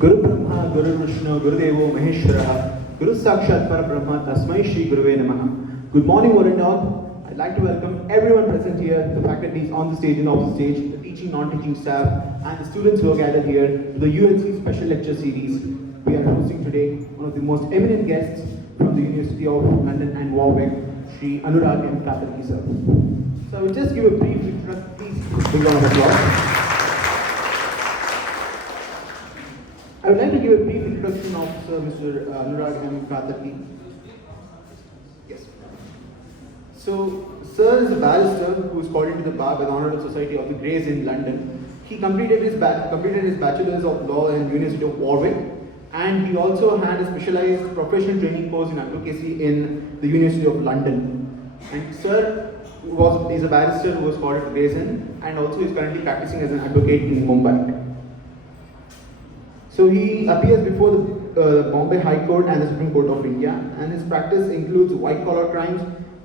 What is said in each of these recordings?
Guru Brahma, Guru Vishnu, Guru Devo Maheshwara, Guru Sakshat Parabrahma, Tasmai Shri Guruve Namaha. Good morning, one and all. I'd like to welcome everyone present here, the faculties on the stage and off the stage, the teaching, non-teaching staff, and the students who are gathered here to the ULC Special Lecture Series. We are hosting today one of the most eminent guests from the University of London and Warwick, Shri Anurag M Katarki, sir. So I will just give a brief introduction. Please big round of applause. I would like to give a brief introduction of Sir Mr. Anurag M Katarki. Yes. So, Sir is a barrister who is called into the bar by the Honourable Society of the Greys in London. He completed his Bachelor's of Law in the University of Warwick, and he also had a specialized professional training course in advocacy in the University of London. And Sir is a barrister who was called into the Greys and also is currently practicing as an advocate in Mumbai. So he appears before the Bombay High Court and the Supreme Court of India, and his practice includes white-collar crimes,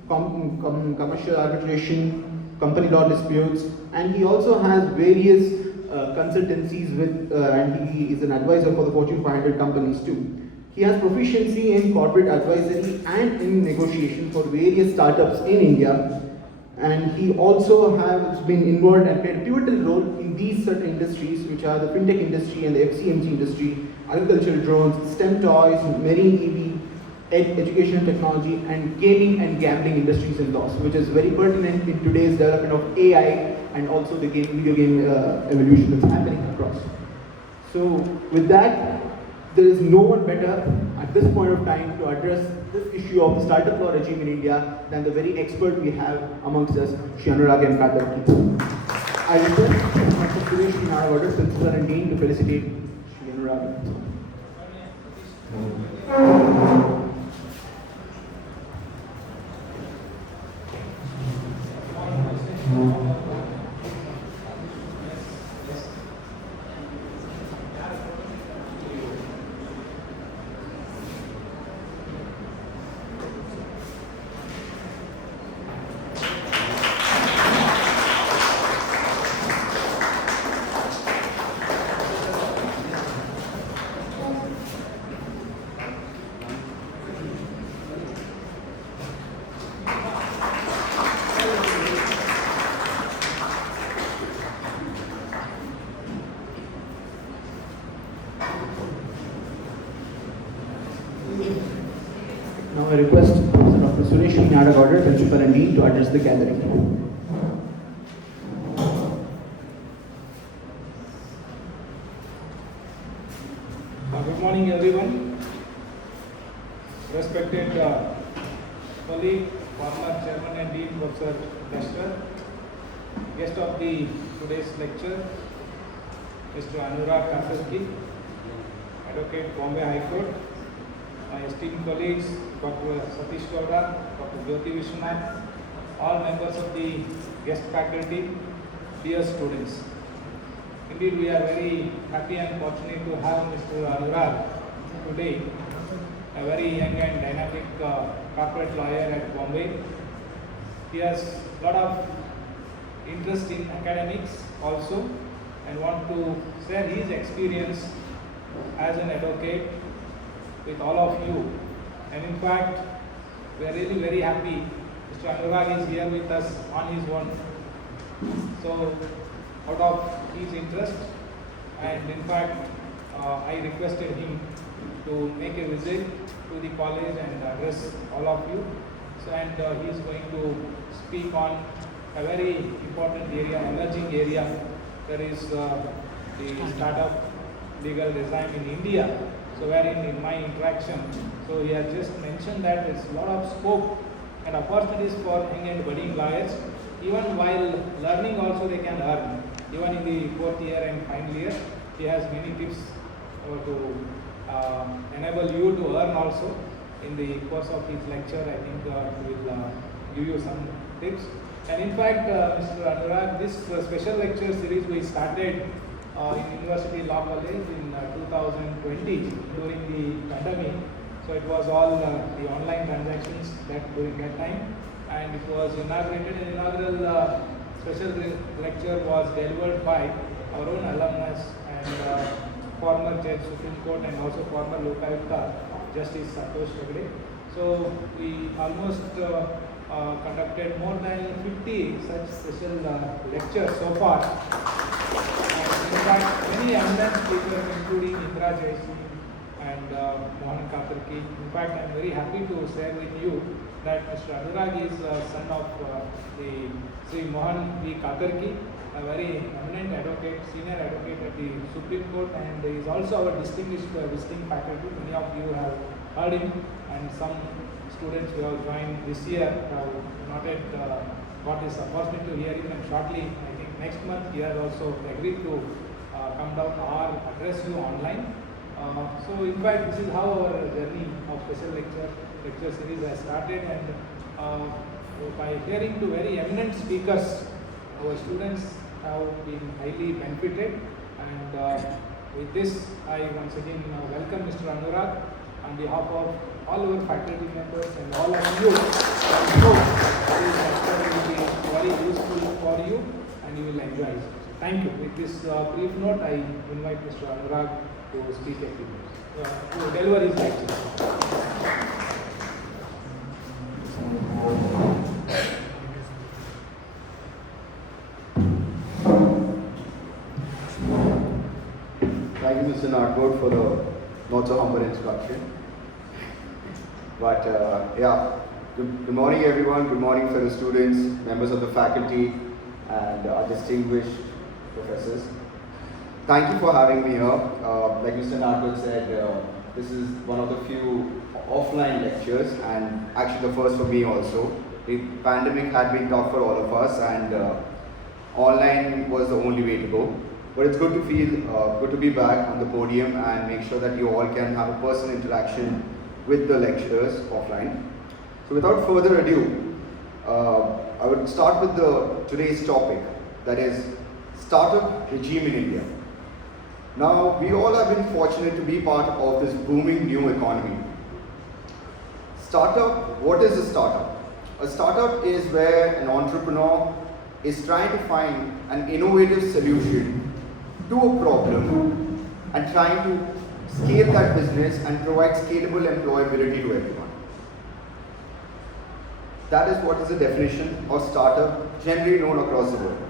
commercial arbitration, company law disputes, and he also has various consultancies with, and he is an advisor for the Fortune 500 companies too. He has proficiency in corporate advisory and in negotiation for various startups in India, and he also has been involved and played a pivotal role in these certain industries, which are the Fintech industry and the FMCG industry, agricultural drones, STEM toys, marine EV, educational technology, and gaming and gambling industries and laws, which is very pertinent in today's development of AI and also the video game evolution that's happening across. So with that, there is no one better at this point of time to address this issue of the startup law regime in India than the very expert we have amongst us, Shri Anurag M Katarki. I request Mr. Suresh in our order, Principal and Dean, to felicitate Shri Anurag. Now I request Professor Dr. Suresh in out of order, Principal and Dean, to address the gathering. Good morning, everyone. Respected colleague, former Chairman and Dean, Professor Barrister, guest of today's lecture, Mr. Anurag Katarki, Advocate, Bombay High Court, my esteemed colleagues, Dr. Satish Gowda, Dr. Jyoti Vishwanath, all members of the guest faculty, dear students. Indeed, we are very happy and fortunate to have Mr. Anurag today, a very young and dynamic corporate lawyer at Bombay. He has a lot of interest in academics also and want to share his experience as an advocate with all of you. And in fact, we are really very happy Mr. Anurag is here with us on his own. So, out of his interest, and in fact, I requested him to make a visit to the college and address all of you. So, and he is going to speak on a very important area, emerging area, that is the startup legal design in India. So wherein in my interaction, so he has just mentioned that there is a lot of scope and opportunities for young and budding lawyers. Even while learning also they can earn. Even in the 4th year and final year, he has many tips to enable you to earn also. In the course of his lecture, I think he will give you some tips. And in fact, Mr. Anurag, this special lecture series we started in University Law College in 2020 during the pandemic. So it was all the online transactions during that time, and it was inaugurated. An inaugural special lecture was delivered by our own alumnus and former Judge Supreme Court and also former Lokayukta Justice Santosh Hegde. So we almost conducted more than 50 such special lectures so far. In fact, many eminent speakers including Indra Jaisi and Mohan Katarki. In fact, I am very happy to share with you that Mr. Anurag is son of the Shri Mohan V. Katarki, a very eminent advocate, senior advocate at the Supreme Court, and he is also our distinguished visiting faculty. Many of you have heard him, and some students who have joined this year have not yet got this opportunity to hear him, and shortly, I think next month, he has also agreed to come down or address you online. So in fact, this is how our journey of special lecture series has started, and by hearing to very eminent speakers, our students have been highly benefited. And with this, I once again welcome Mr. Anurag on behalf of all our faculty members and all of you. I hope this lecture will be very useful for you and you will enjoy it. Thank you. With this brief note, I invite Mr. Anurag to speak a few minutes, to deliver his lecture. Thank you, Mr. Nardgood, for the not so humble introduction. But yeah, good morning everyone, good morning fellow students, members of the faculty, and our distinguished professors. Thank you for having me here. Like Mr. Nardgood said, this is one of the few offline lectures, and actually the first for me also. The pandemic had been tough for all of us, and online was the only way to go. But it's good to feel, good to be back on the podium and make sure that you all can have a personal interaction with the lecturers offline. So without further ado, I would start with today's topic, that is startup regime in India. Now, we all have been fortunate to be part of this booming new economy. Startup, what is a startup? A startup is where an entrepreneur is trying to find an innovative solution to a problem and trying to scale that business and provide scalable employability to everyone. That is what is the definition of startup generally known across the world.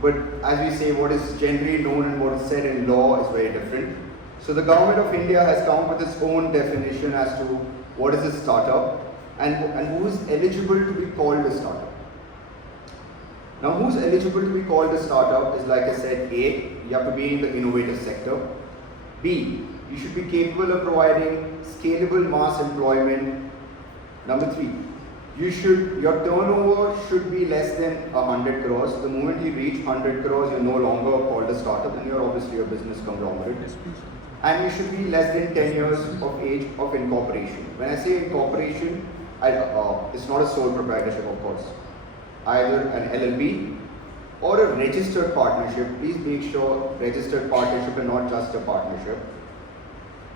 But as we say, what is generally known and what is said in law is very different. So the government of India has come up with its own definition as to what is a startup and who is eligible to be called a startup. Now, who's eligible to be called a startup is, like I said, A, you have to be in the innovative sector. B, you should be capable of providing scalable mass employment. Number 3, your turnover should be less than 100 crores. The moment you reach 100 crores, you're no longer called a startup and you're obviously a business conglomerate. And you should be less than 10 years of age of incorporation. When I say incorporation, it's not a sole proprietorship, of course. Either an LLB or a registered partnership. Please make sure registered partnership and not just a partnership.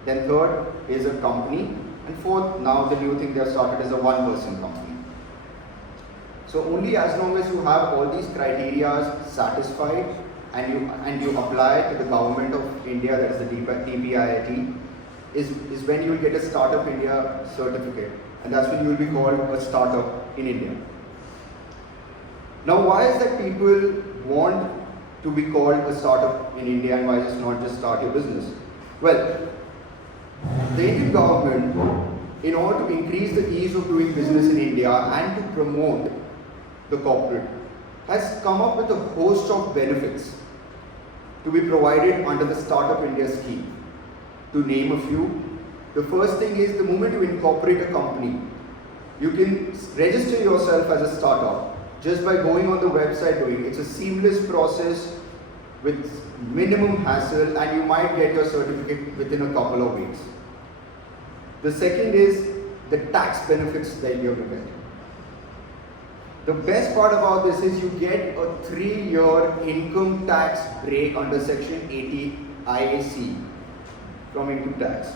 Then third is a company, and fourth, now the new thing they have started is a one-person company. So only as long as you have all these criteria satisfied and you apply to the government of India, that is the TPIIT, is when you will get a Startup India certificate, and that's when you will be called a startup in India. Now, why is that people want to be called a startup in India, and why just not just start your business? Well, the Indian government, in order to increase the ease of doing business in India and to promote the corporate, has come up with a host of benefits to be provided under the Startup India scheme. To name a few, the first thing is the moment you incorporate a company, you can register yourself as a startup just by going on the website doing it. It's a seamless process with minimum hassle, and you might get your certificate within a couple of weeks. The second is the tax benefits that you're going to get. The best part about this is you get a 3-year income tax break under Section 80 IAC from income tax.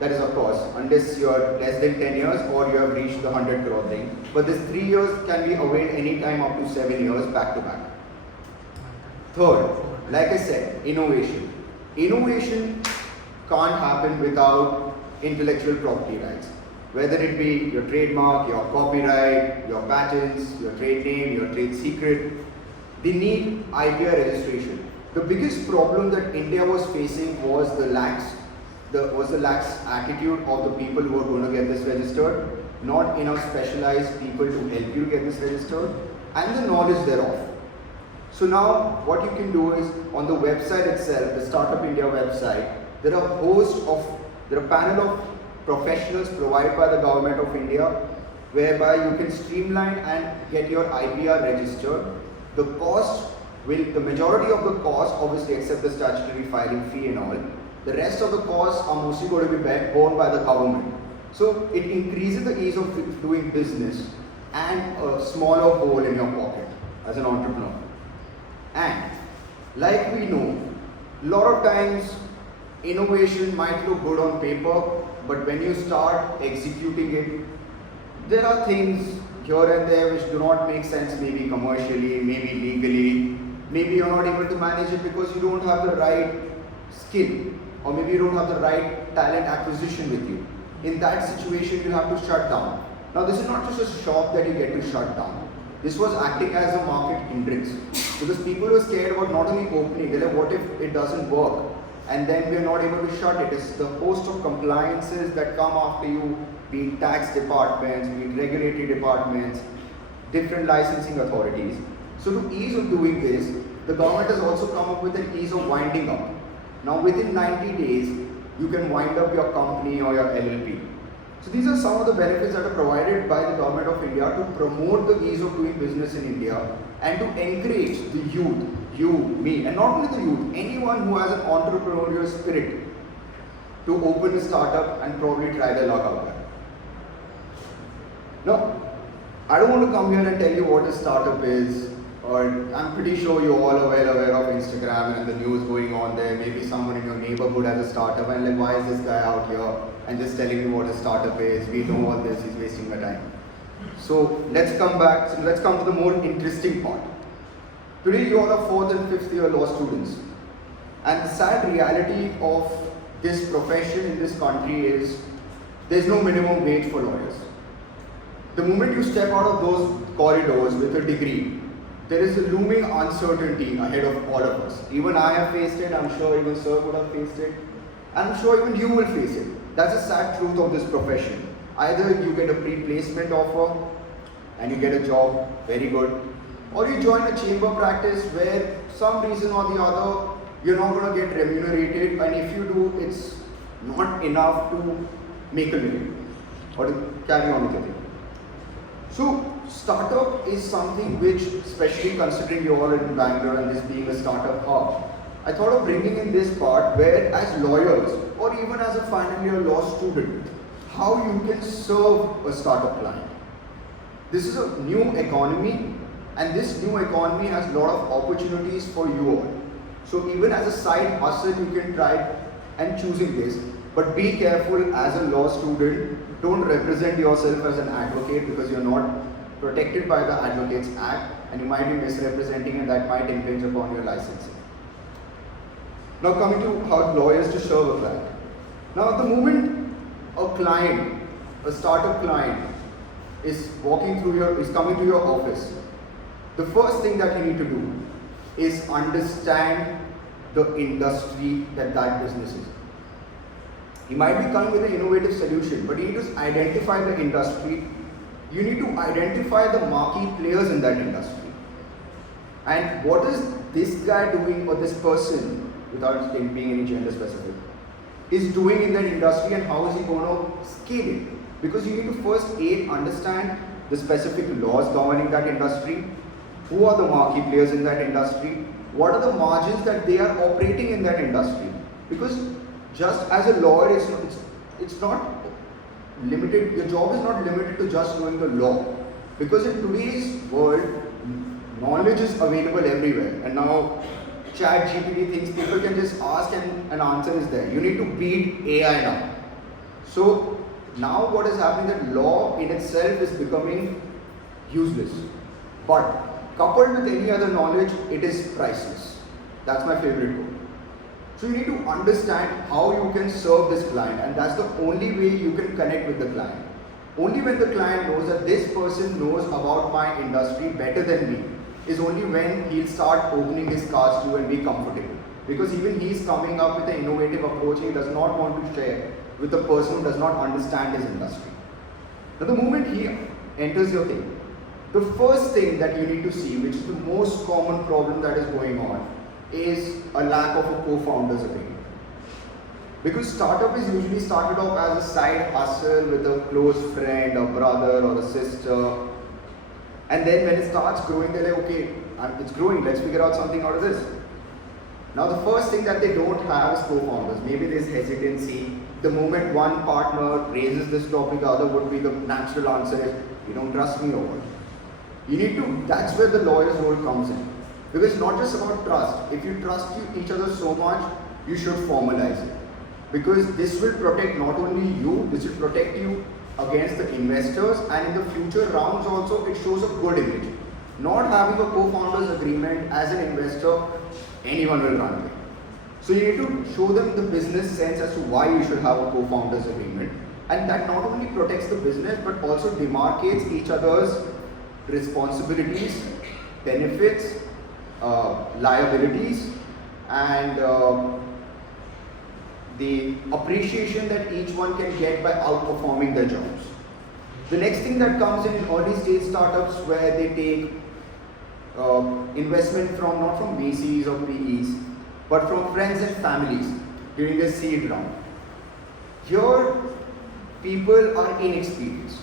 That is, of course, unless you are less than 10 years or you have reached the 100 crore thing. But this 3 years can be availed anytime up to 7 years back to back. Third, like I said, innovation. innovation can't happen without intellectual property rights. Whether it be your trademark, your copyright, your patents, your trade name, your trade secret, they need IPR registration. The biggest problem that India was facing was the lax attitude of the people who were going to get this registered, not enough specialized people to help you get this registered, and the knowledge thereof. So now what you can do is on the website itself, the Startup India website, there are a panel of professionals provided by the government of India, whereby you can streamline and get your IPR registered. The majority of the cost, obviously except the statutory filing fee and all, the rest of the costs are mostly going to be borne by the government. So it increases the ease of doing business and a smaller hole in your pocket as an entrepreneur. And like we know, a lot of times innovation might look good on paper, but when you start executing it, there are things here and there which do not make sense, maybe commercially, maybe legally, maybe you're not able to manage it because you don't have the right skill, or maybe you don't have the right talent acquisition with you. In that situation, you have to shut down. Now, this is not just a shop that you get to shut down. This was acting as a market hindrance, because people were scared about not only opening, they're like, what if it doesn't work? And then we're not able to shut it. It's the host of compliances that come after you, be it tax departments, be it regulatory departments, different licensing authorities. So to ease of doing this, the government has also come up with an ease of winding up. Now within 90 days, you can wind up your company or your LLP. So these are some of the benefits that are provided by the government of India to promote the ease of doing business in India and to encourage the youth, you, me, and not only the youth, anyone who has an entrepreneurial spirit to open a startup and probably try their luck out there. Now, I don't want to come here and tell you what a startup is, or I'm pretty sure you're all aware of Instagram and the news going on there. Maybe someone in your neighborhood has a startup and like, why is this guy out here and just telling me what a startup is? We know all this, he's wasting my time. So let's come to the more interesting part. Today you all are 4th and 5th year law students. And the sad reality of this profession in this country is there's no minimum wage for lawyers. The moment you step out of those corridors with a degree, there is a looming uncertainty ahead of all of us. Even I have faced it, I'm sure even sir would have faced it, and I'm sure even you will face it. That's the sad truth of this profession. Either you get a pre-placement offer and you get a job, very good, or you join a chamber practice where some reason or the other you're not going to get remunerated, and if you do, it's not enough to make a living or to carry on with your thing. So startup is something which, especially considering you're all in Bangalore and this being a startup hub, I thought of bringing in this part where as lawyers or even as a final year law student, how you can serve a startup client. This is a new economy, and this new economy has a lot of opportunities for you all. So even as a side hustle, you can try and choosing this, but be careful as a law student. Don't represent yourself as an advocate because you're not protected by the Advocates Act and you might be misrepresenting and that might impinge upon your licensing. Now coming to how lawyers to serve a client. Now at the moment a client, a startup client is coming to your office, the first thing that you need to do is understand the industry that business is. He might be coming with an innovative solution, but you need to identify the industry. You need to identify the marquee players in that industry. And what is this guy doing, or this person, without being any gender specific, is doing in that industry, and how is he going to scale it? Because you need to first understand the specific laws governing that industry, who are the marquee players in that industry, what are the margins that they are operating in that industry. Because just as a lawyer, it's not limited, your job is not limited to just knowing the law. Because in today's world, knowledge is available everywhere. And now ChatGPT thinks people can just ask and an answer is there. You need to beat AI now. So now what is happening, that law in itself is becoming useless. But coupled with any other knowledge, it is priceless. That's my favorite quote. So you need to understand how you can serve this client, and that's the only way you can connect with the client. Only when the client knows that this person knows about my industry better than me is only when he'll start opening his cards to you and be comfortable. Because even he's coming up with an innovative approach, he does not want to share with a person who does not understand his industry. Now the moment he enters your thing, the first thing that you need to see, which is the most common problem that is going on, is a lack of a co-founders agreement. Because startup is usually started off as a side hustle with a close friend, a brother or a sister. And then when it starts growing, they're like, okay, it's growing, let's figure out something out of this. Now the first thing that they don't have is co-founders. Maybe there's hesitancy. The moment one partner raises this topic, the other would be the natural answer is, you don't trust me or what? You need to, that's where the lawyer's role comes in. Because it's not just about trust. If you trust each other so much, you should formalize it. Because this will protect not only you, this will protect you against the investors, and in the future rounds also it shows a good image. Not having a co-founders agreement as an investor, anyone will run away. So you need to show them the business sense as to why you should have a co-founders agreement, and that not only protects the business but also demarcates each other's responsibilities, benefits, liabilities, and the appreciation that each one can get by outperforming their jobs. The next thing that comes in early stage startups where they take investment from not from VCs or PEs, but from friends and families during the seed round. Here, people are inexperienced.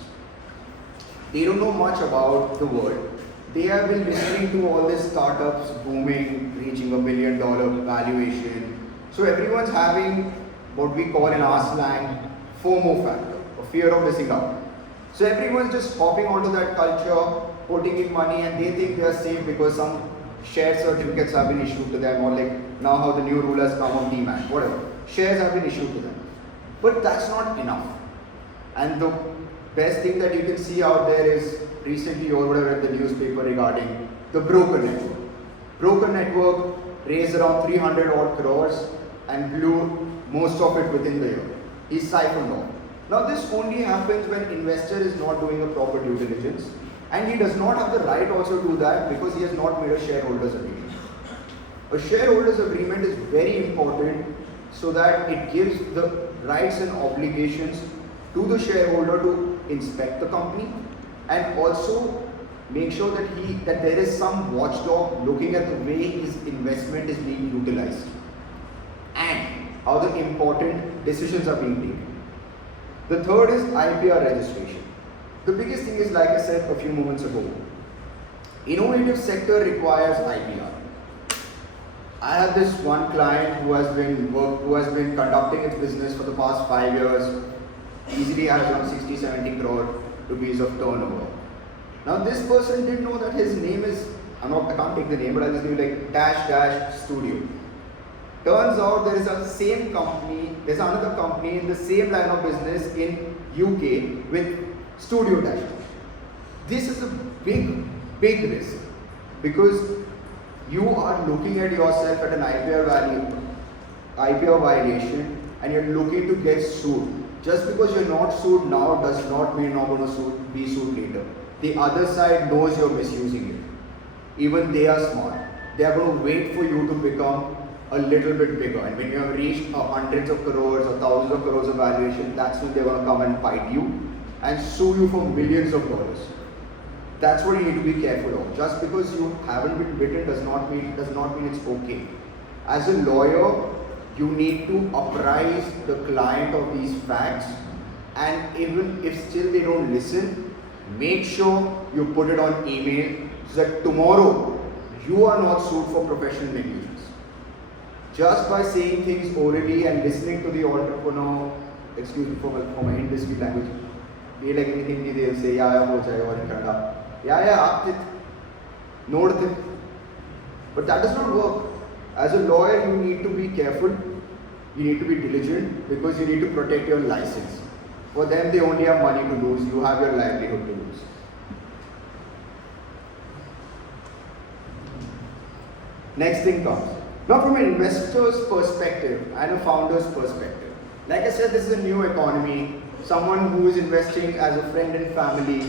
They don't know much about the world. They have been listening to all these startups booming, reaching $1 billion valuation. So everyone's having what we call in our slang FOMO factor, or fear of missing out. So everyone's just hopping onto that culture, putting in money, and they think they are safe because some share certificates have been issued to them, or like now how the new rule has come on DMAT, whatever. Shares have been issued to them. But that's not enough. And the best thing that you can see out there is recently you all would have read the newspaper regarding the broker network. Broker network raised around 300 odd crores and blew most of it within the year. He siphoned off. Now this only happens when investor is not doing a proper due diligence, and he does not have the right also to do that because he has not made a shareholders agreement. A shareholders agreement is very important so that it gives the rights and obligations to the shareholder to inspect the company and also make sure that there is some watchdog looking at the way his investment is being utilized and how the important decisions are being taken. The third is IPR registration. The biggest thing is, like I said a few moments ago, innovative sector requires IPR. I have this one client who has been conducting its business for the past 5 years, easily has around 60-70 crore rupees of turnover. Now this person didn't know that his name is, I can't take the name, but I'll just give you like dash studio. Turns out there is there's another company in the same line of business in UK with studio dash. This is a big risk because you are looking at yourself at an IPR violation and you're looking to get sued. Just because you're not sued now does not mean you're not going to be sued later. The other side knows you're misusing it. Even they are smart. They are going to wait for you to become a little bit bigger, and when you have reached hundreds of crores or thousands of crores of valuation, that's when they're going to come and fight you and sue you for millions of dollars. That's what you need to be careful of. Just because you haven't been bitten does not mean it's okay. As a lawyer, you need to apprise the client of these facts, and even if still they don't listen, make sure you put it on email so that tomorrow you are not sued for professional negligence. Just by saying things orally and listening to the entrepreneur, excuse me for my industry language, they like anything they'll say, yeah, ho jayega, or in Kannada, yeah, note it. But that does not work. As a lawyer, you need to be careful, you need to be diligent because you need to protect your license. For them, they only have money to lose, you have your livelihood to lose. Next thing comes. Now from an investor's perspective and a founder's perspective, like I said, this is a new economy. Someone who is investing as a friend and family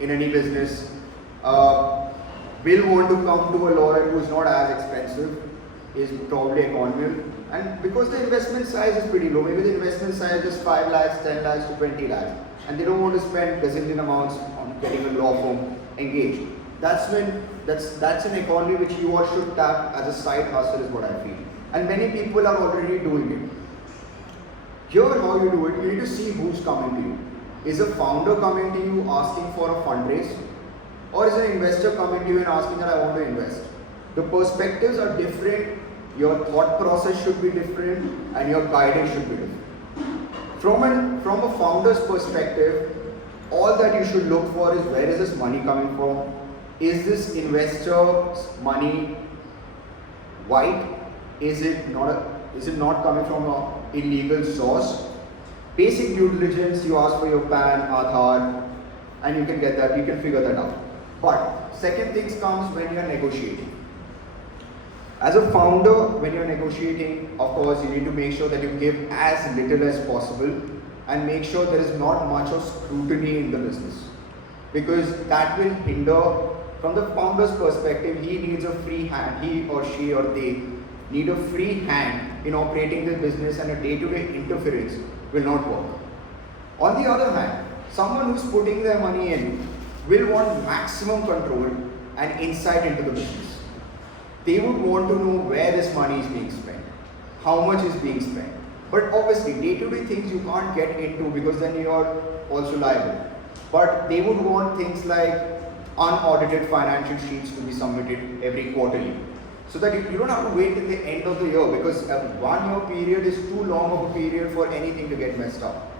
in any business will want to come to a lawyer who is not as expensive, is probably economical, and because the investment size is pretty low, maybe the investment size is 5 lakhs, 10 lakhs to 20 lakhs, and they don't want to spend gazillion amounts on getting a law firm engaged. That's an economy which you all should tap as a side hustle is what I feel. And many people are already doing it. Here how you do it, you need to see who's coming to you. Is a founder coming to you asking for a fundraise? Or is an investor coming to you and asking that I want to invest? The perspectives are different, your thought process should be different, and your guidance should be different. From a founder's perspective, all that you should look for is where is this money coming from? Is this investor's money white? Is it not coming from an illegal source? Basic due diligence, you ask for your PAN, Aadhaar, and you can get that, you can figure that out. But second things comes when you are negotiating. As a founder, when you are negotiating, of course, you need to make sure that you give as little as possible and make sure there is not much of scrutiny in the business. Because that will hinder, from the founder's perspective, he needs a free hand, he or she or they need a free hand in operating the business, and a day-to-day interference will not work. On the other hand, someone who's putting their money in will want maximum control and insight into the business. They would want to know where this money is being spent, how much is being spent. But obviously, day-to-day things you can't get into because then you are also liable. But they would want things like unaudited financial sheets to be submitted every quarterly. So that you don't have to wait till the end of the year, because a 1 year period is too long of a period for anything to get messed up.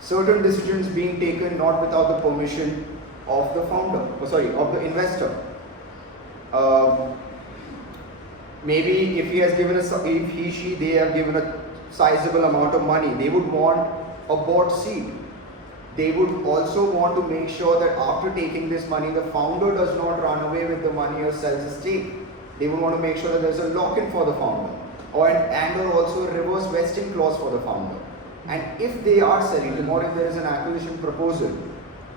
Certain decisions being taken not without the permission of the founder, of the investor. Maybe if he has given they have given a sizable amount of money, they would want a board seat. They would also want to make sure that after taking this money, the founder does not run away with the money or sells a stake. They would want to make sure that there's a lock-in for the founder, or also a reverse vesting clause for the founder. And if they are selling them, or if there is an acquisition proposal,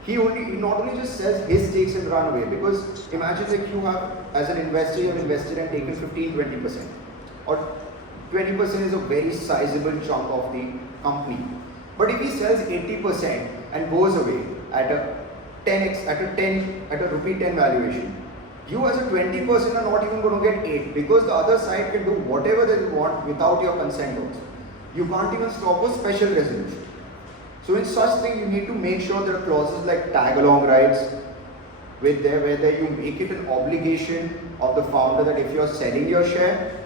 he not only just sells his stakes and run away, because imagine that you have, as an investor, you have invested and taken 15-20%, or 20% is a very sizable chunk of the company. But if he sells 80% and goes away at a 10x, at a rupee 10 valuation, you as a 20% are not even going to get 8, because the other side can do whatever they want without your consent also. You can't even stop a special resolution. So in such thing, you need to make sure there are clauses like tag-along rights whether you make it an obligation of the founder that if you are selling your share,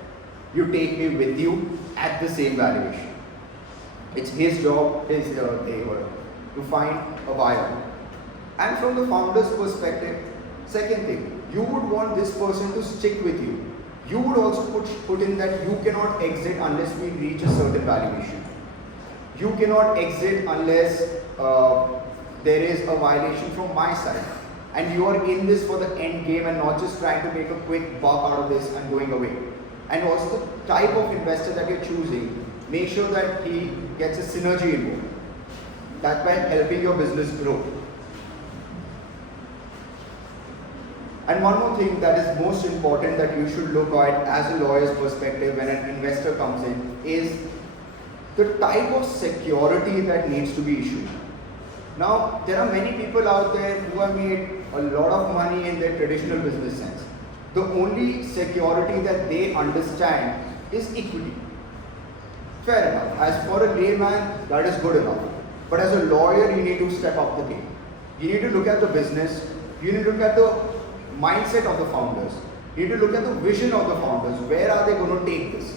you take me with you at the same valuation. It's his job, to find a buyer. And from the founder's perspective, second thing, you would want this person to stick with you. You would also put in that you cannot exit unless we reach a certain valuation. You cannot exit unless there is a violation from my side. And you are in this for the end game and not just trying to make a quick buck out of this and going away. And also the type of investor that you're choosing, make sure that he gets a synergy involved. That by helping your business grow. And one more thing that is most important that you should look at as a lawyer's perspective when an investor comes in is the type of security that needs to be issued. Now, there are many people out there who have made a lot of money in their traditional business sense. The only security that they understand is equity. Fair enough. As for a layman, that is good enough. But as a lawyer, you need to step up the game. You need to look at the business. You need to look at the mindset of the founders. You need to look at the vision of the founders. Where are they going to take this?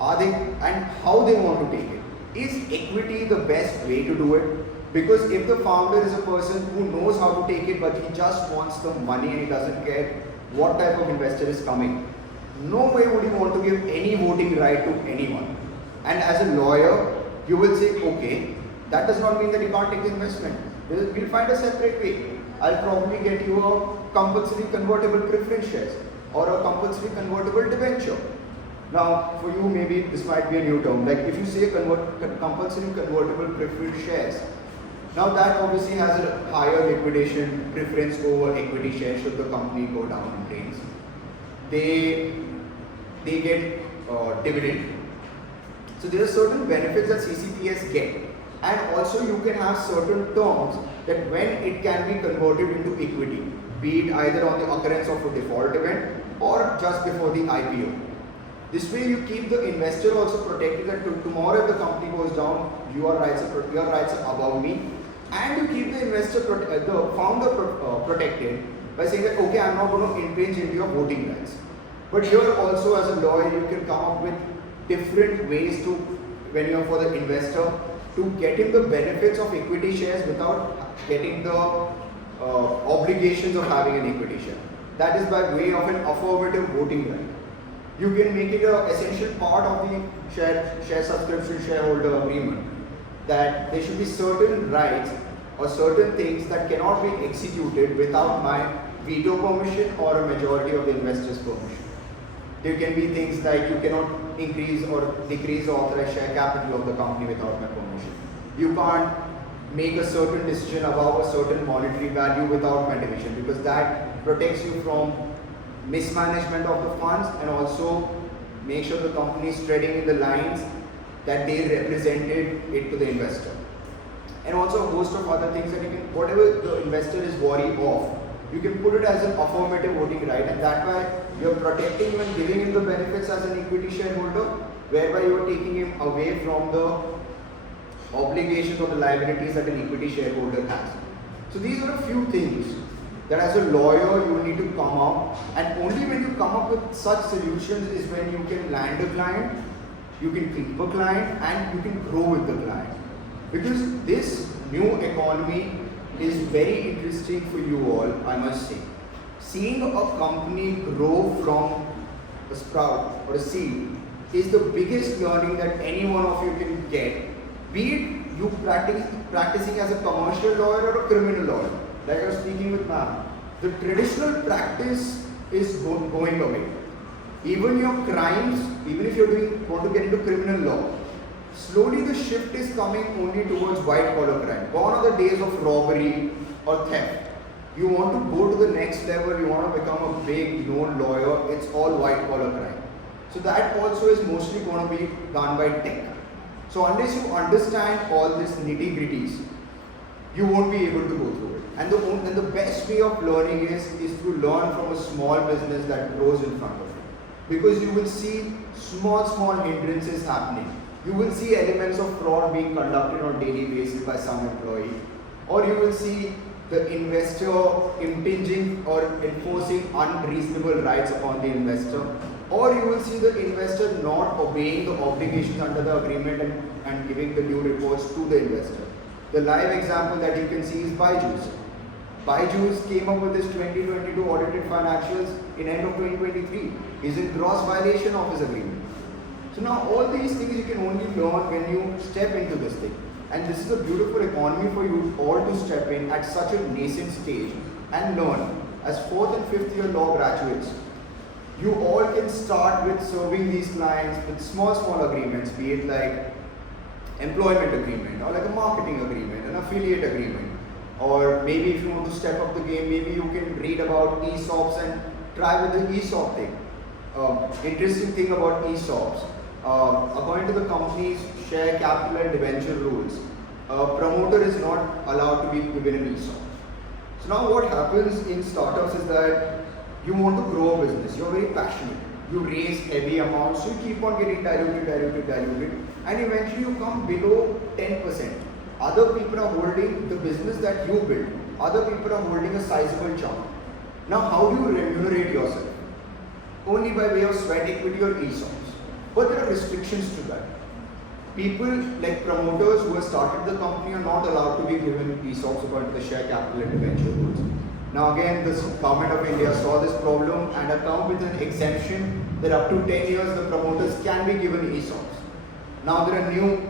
And how they want to take it? Is equity the best way to do it? Because if the founder is a person who knows how to take it, but he just wants the money and he doesn't care what type of investor is coming, no way would he want to give any voting right to anyone. And as a lawyer, you will say, okay, that does not mean that you can't take the investment. We'll find a separate way. I'll probably get you a compulsory convertible preference shares or a compulsory convertible debenture. Now, for you, maybe this might be a new term. Like if you say compulsory convertible preferred shares, now that obviously has a higher liquidation preference over equity shares should the company go down in flames. They get dividend. So there are certain benefits that CCPS get, and also you can have certain terms that when it can be converted into equity, be it either on the occurrence of a default event or just before the IPO. This way you keep the investor also protected that tomorrow if the company goes down, your rights are above me, and you keep the investor, the founder protected by saying that okay, I'm not going to impinge into your voting rights. But here also as a lawyer, you can come up with different ways to, when you are for the investor, to get him the benefits of equity shares without getting the obligations of having an equity share. That is by way of an affirmative voting right. You can make it an essential part of the share subscription shareholder agreement that there should be certain rights or certain things that cannot be executed without my veto permission or a majority of the investors' permission. There can be things like you cannot increase or decrease the authorized share capital of the company without my permission. You can't make a certain decision about a certain monetary value without my permission, because that protects you from mismanagement of the funds and also make sure the company is treading in the lines that they represented it to the investor. And also a host of other things that you can, whatever the investor is worried of, you can put it as an affirmative voting right, and that way you're protecting him and giving him the benefits as an equity shareholder, whereby you are taking him away from the obligations or the liabilities that an equity shareholder has. So these are a few things that as a lawyer you need to come up, and only when you come up with such solutions is when you can land a client, you can keep a client, and you can grow with the client. Because this new economy is very interesting for you all, I must say. Seeing a company grow from a sprout or a seed is the biggest learning that any one of you can get, be it you practicing as a commercial lawyer or a criminal lawyer. Like I was speaking with ma'am, the traditional practice is going away. Even your crimes, even if you're want to get into criminal law, slowly the shift is coming only towards white collar crime. Gone are the days of robbery or theft. You want to go to the next level, you want to become a big known lawyer, it's all white collar crime. So that also is mostly going to be done by tech. So unless you understand all these nitty gritties, you won't be able to go through it. And the best way of learning is to learn from a small business that grows in front of you. Because you will see small hindrances happening. You will see elements of fraud being conducted on a daily basis by some employee. Or you will see the investor impinging or enforcing unreasonable rights upon the investor. Or you will see the investor not obeying the obligations under the agreement and giving the due reports to the investor. The live example that you can see is Byju's. Byju's came up with his 2022 audited financials in end of 2023. He's in gross violation of his agreement. So now all these things you can only learn when you step into this thing. And this is a beautiful economy for you all to step in at such a nascent stage and learn. As 4th and 5th year law graduates, you all can start with serving these clients with small agreements, be it like employment agreement or like a marketing agreement, an affiliate agreement. Or maybe if you want to step up the game, maybe you can read about ESOPs and try with the ESOP thing. Interesting thing about ESOPs, according to the company's share capital and debenture rules, a promoter is not allowed to be given an ESOP. So now what happens in startups is that you want to grow a business, you're very passionate, you raise heavy amounts, so you keep on getting diluted, and eventually you come below 10%. Other people are holding the business that you built, other people are holding a sizable chunk. Now how do you remunerate yourself? Only by way of sweat equity or ESOPs. But there are restrictions to that. People like promoters who have started the company are not allowed to be given ESOPs according to the share capital and debenture rules. Now again, the government of India saw this problem and have come with an exemption that up to 10 years the promoters can be given ESOPs. Now there are new,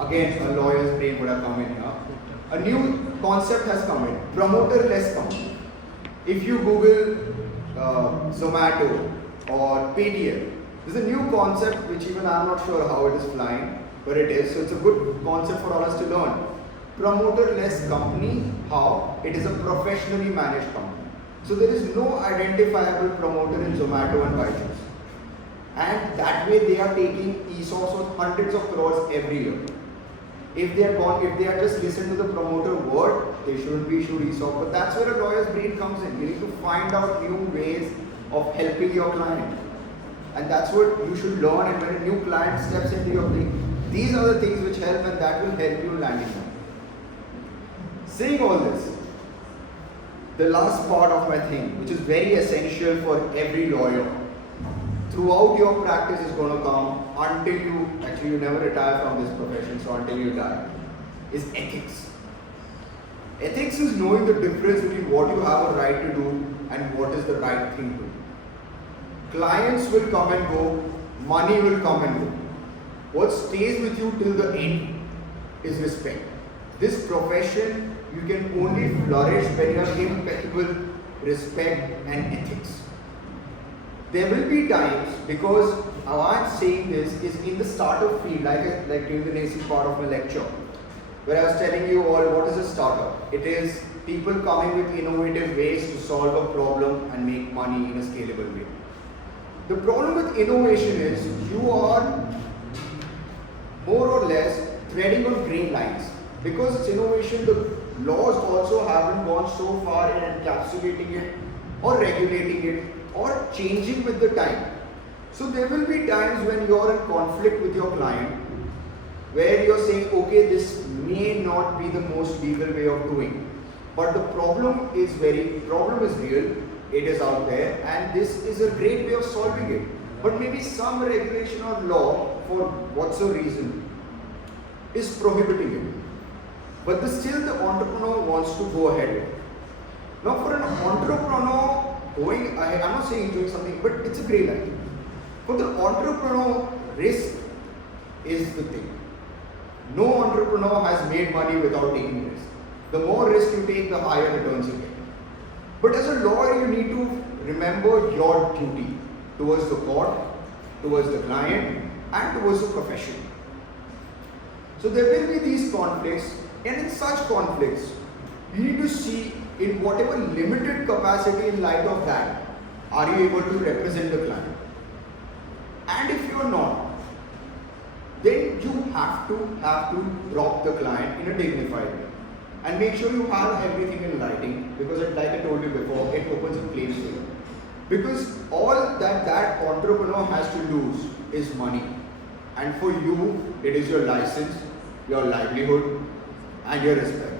again a lawyer's brain would have come in here, a new concept has come in, promoter-less company. If you Google Zomato or Paytm, There's a new concept which even I'm not sure how it is flying, but it is. So it's a good concept for all us to learn. Promoter-less company, how? It is a professionally managed company. So there is no identifiable promoter in Zomato and Byju's. And that way they are taking ESOPs of hundreds of crores every year. If they are just listened to the promoter word, they shouldn't be issued ESOP. But that's where a lawyer's brain comes in. You need to find out new ways of helping your client. And that's what you should learn. And when a new client steps into your thing, these are the things which help, and that will help you landing them. Saying all this, the last part of my thing, which is very essential for every lawyer, throughout your practice is going to come until you never retire from this profession, so until you die, is ethics. Ethics is knowing the difference between what you have a right to do and what is the right thing to do. Clients will come and go, money will come and go. What stays with you till the end is respect. This profession, you can only flourish when you have impeccable respect and ethics. There will be times, because why I'm saying this is in the startup field, like during the nascent part of my lecture, where I was telling you all what is a startup. It is people coming with innovative ways to solve a problem and make money in a scalable way. The problem with innovation is you are more or less treading on grey lines. Because it's innovation, the laws also haven't gone so far in encapsulating it or regulating it or changing with the time. So there will be times when you're in conflict with your client where you're saying, okay, this may not be the most legal way of doing, but the problem is real, it is out there, and this is a great way of solving it. But maybe some regulation or law, for what's the reason, is prohibiting it. But still the entrepreneur wants to go ahead with it. Now for an entrepreneur, going ahead, I'm not saying doing something, but it's a grey line. For the entrepreneur, risk is the thing. No entrepreneur has made money without taking risk. The more risk you take, the higher returns you get. But as a lawyer, you need to remember your duty towards the court, towards the client, and towards the profession. So there will be these conflicts, and in such conflicts, you need to see in whatever limited capacity in light of that, are you able to represent the client? And if you are not, then you have to drop the client in a dignified way. And make sure you have everything in writing, because like I told you before, it opens up claims for you. Because all that entrepreneur has to lose is money. And for you, it is your license, your livelihood, and your respect.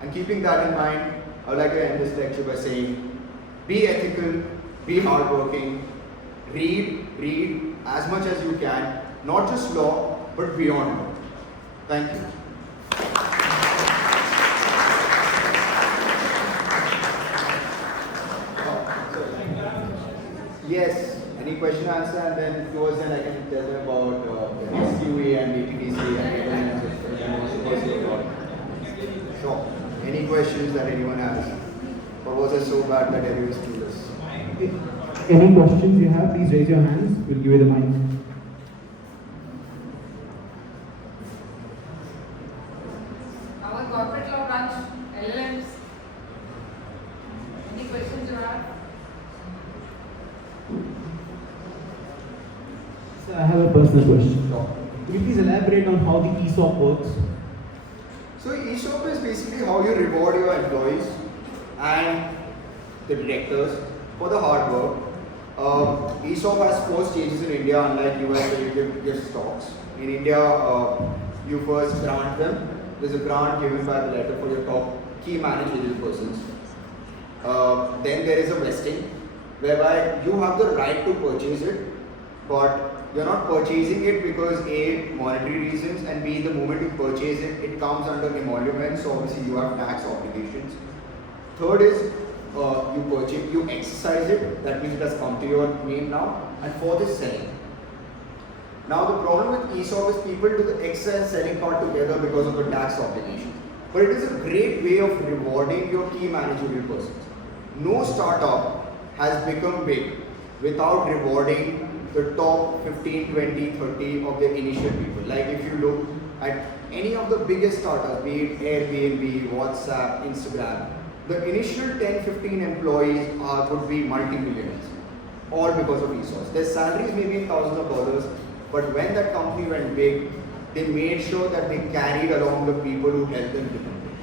And keeping that in mind, I would like to end this lecture by saying, be ethical, be hardworking, read as much as you can, not just law, but beyond law. Thank you. Yes, any question answer, and then towards then I can tell them about SUA and DTDC and Sure. Any questions that anyone has? Or was it so bad that everyone is clueless? Any questions you have, please raise your hands. We'll give you the mic. Our corporate law branch, LLMs. Any questions you have? So I have a personal question. Could you please elaborate on how the ESOP works? So ESOP is basically how you reward your employees and the directors for the hard work. ESOP has 4 stages in India, unlike US where you give stocks. In India, you first grant them. There's a grant given by the letter for your top key managerial persons. Then there is a vesting, whereby you have the right to purchase it, but you're not purchasing it because A, monetary reasons, and B, the moment you purchase it, it comes under emolument, so obviously you have tax obligations. Third is you exercise it, that means it has come to your name now, and fourth is selling. Now the problem with ESOP is people do the exercise and selling part together because of the tax obligations. But it is a great way of rewarding your key managerial persons. No startup has become big without rewarding the top 15, 20, 30 of the initial people. Like if you look at any of the biggest startups, be it Airbnb, WhatsApp, Instagram, the initial 10, 15 employees could be multi-millionaires, all because of ESOPs. Their salaries may be in thousands of dollars, but when that company went big, they made sure that they carried along the people who helped them become big.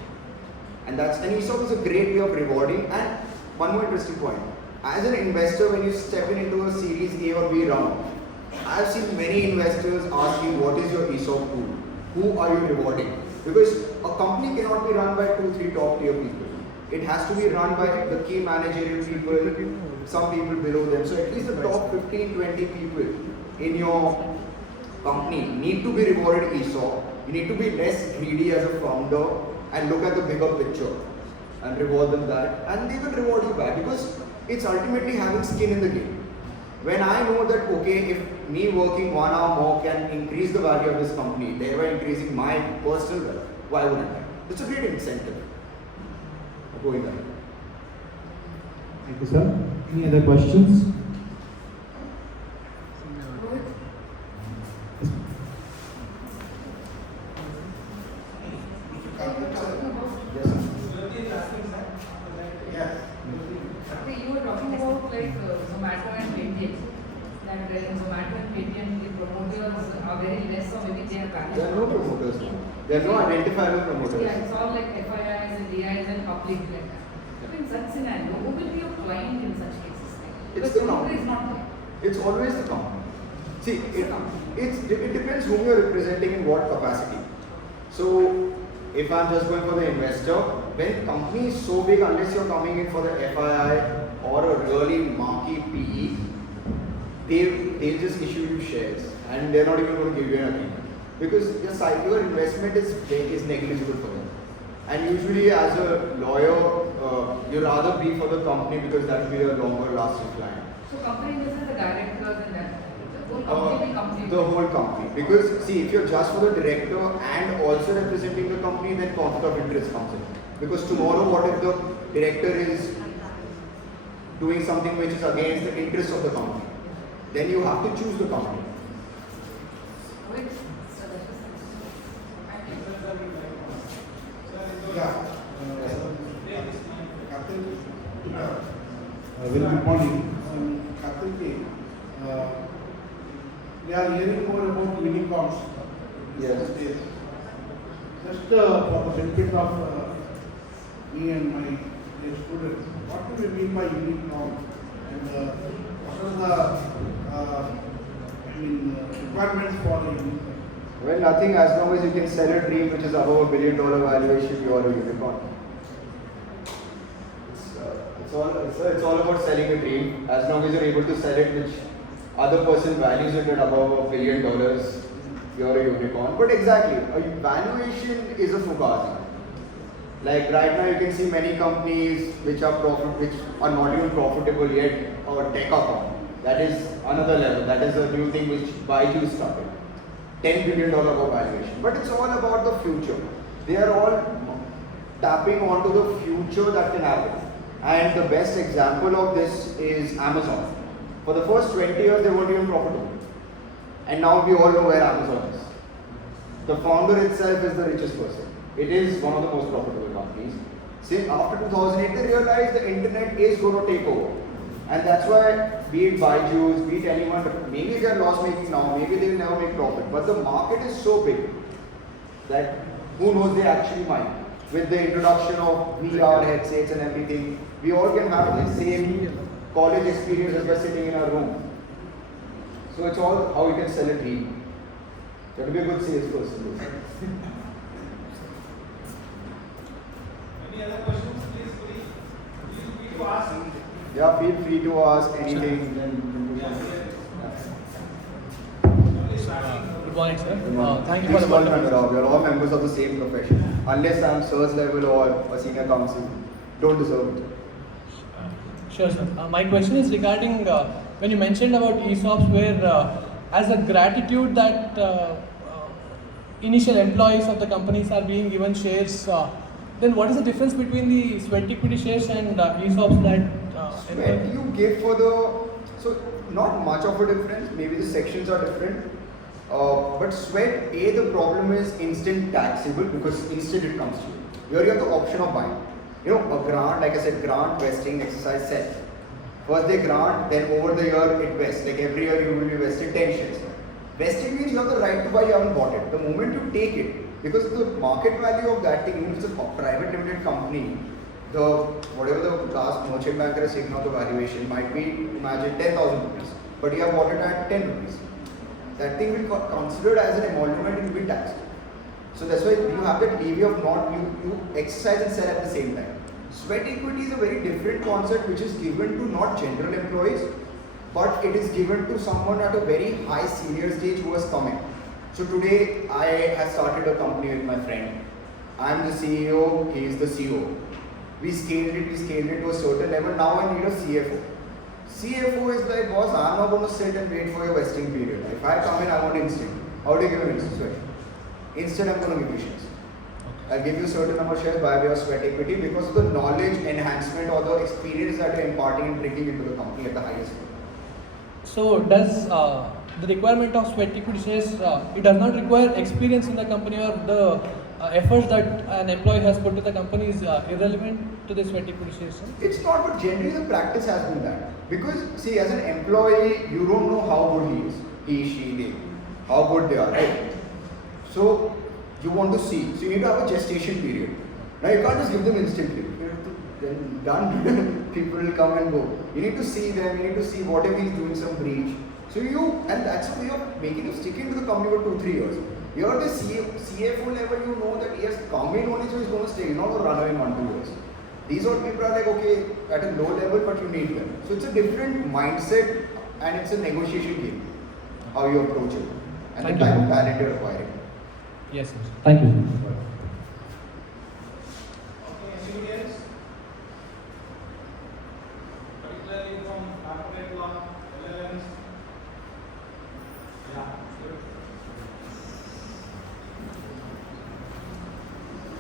And ESOP is a great way of rewarding. And one more interesting point. As an investor, when you step into a Series A or B round, I've seen many investors asking, what is your ESOP pool? Who are you rewarding? Because a company cannot be run by 2-3 top tier people. It has to be run by the key managerial people, some people below them. So at least the top 15-20 people in your company need to be rewarded ESOP. You need to be less greedy as a founder and look at the bigger picture and reward them that, and they will reward you back because it's ultimately having skin in the game. When I know that, okay, if me working 1 hour more can increase the value of this company, thereby increasing my personal wealth, why wouldn't I? It's a great incentive of going there. Thank you, sir. Any other questions? Okay, you were talking about like Zomato and Paytm. That in Zomato and Paytm, the promoters are very less, or maybe they are valued. There are no promoters now. There are no identifiable promoters. Yeah, it's all like FIIs and DIs and public like that. So in such scenario, who will be your client in such cases? It's Because the promoter company. is not there. It's always the company. See, it depends whom you're representing in what capacity. So, if I'm just going for the investor, when company is so big, unless you're coming in for the FII or a really marquee PE, they just issue you shares and they're not even going to give you anything because your investment is negligible for them. And usually, as a lawyer, you rather be for the company because that will be a longer lasting client. So company is the directors and that. The whole company will complete. The whole company. Because see, if you're just for the director and also representing the company, then conflict of interest comes in. Because tomorrow, what if the director is doing something which is against the interest of the company? Then you have to choose the company. Wait. Very good morning. Katarki, we are hearing more about unicorns. Yes. Just for the benefit of me and my dear students, what do we mean by unicorn? And what are the requirements for a unicorn? Well, nothing, as long as you can sell a dream which is above $1 billion valuation, you are a unicorn. It's all about selling a dream. As long as you're able to sell it, which other person values it at above $1 billion, you're a unicorn. But exactly, a valuation is a fugazi. Like right now, you can see many companies which are not even profitable yet, or Decathlon. That is another level. That is a new thing which Baidu started. $10 billion valuation. But it's all about the future. They are all tapping onto the future that can happen. And the best example of this is Amazon. For the first 20 years, they weren't even profitable. And now we all know where Amazon is. The founder itself is the richest person. It is one of the most profitable companies. Since after 2008, they realized the internet is going to take over. And that's why, be it Baiju's, be it anyone, maybe they are loss making now, maybe they will never make profit. But the market is so big that who knows, they actually might. With the introduction of VR headsets and everything, we all can have the same college experience as by sitting in our room. So it's all how you can sell a dream. You have to be a good salesperson. Any other questions, please, feel free to ask. Yeah, feel free to ask anything. Good morning, sir. Thank you Please for call the me Anurag. We are all members of the same profession. Unless I am sirs level or a senior counsel, don't deserve it. Sure, sir. My question is regarding when you mentioned about ESOPs, where as a gratitude that initial employees of the companies are being given shares, then what is the difference between the sweat equity shares and ESOPs that When you give for the, So not much of a difference, maybe the sections are different. But sweat, the problem is instant taxable because instant it comes to you. Here you have the option of buying. You know, a grant, like I said, grant, vesting, exercise, sell. First they grant, then over the year it vests. Like every year you will be vested 10 shares. Vesting means you have the right to buy, you haven't bought it. The moment you take it, because the market value of that thing, even if it's a private limited company, whatever the last merchant banker is taking out the valuation might be, imagine 10,000 rupees, but you have bought it at 10 rupees. That thing will be considered as an emolument, it will be taxed. So that's why you have that levy of not, you exercise and sell at the same time. Sweat equity is a very different concept which is given to not general employees, but it is given to someone at a very high senior stage who has come in. So today I have started a company with my friend. I am the CEO, he is the CEO. We scaled it to a certain level. Now I need a CFO. CFO is like, boss, I am not going to sit and wait for your vesting period. If I come in, I want instant. How do you give an instant sweat? Instant, I'm going to give you shares. I'll give you a certain number of shares by way of sweat equity because of the knowledge enhancement or the experience that you're imparting and bringing into the company at the highest level. So does the requirement of sweat equity shares, it does not require experience in the company, or the efforts that an employee has put to the company is irrelevant to the sweat equity shares? Sir? It's not, but generally the practice has been that. Because see, as an employee, you don't know how good he is, he, she, they, how good they are, right? So you want to see. So you need to have a gestation period. Now you can't just give them instantly. You have to then done. People will come and go. You need to see them. You need to see what if he's doing some breach. So and that's why you're making him stick into the company for 2-3 years. You're at the CFO level. You know that he has come in only, so he's going to stay. He's not going to run away in 1-2 years. These old people are like, okay, at a low level, but you need them. So it's a different mindset and it's a negotiation game, how you approach it and Thank the you. type of talent you're acquiring. Yes, sir. Thank you. Okay, anybody else? Particularly from corporate law, LLMs? Yeah, good.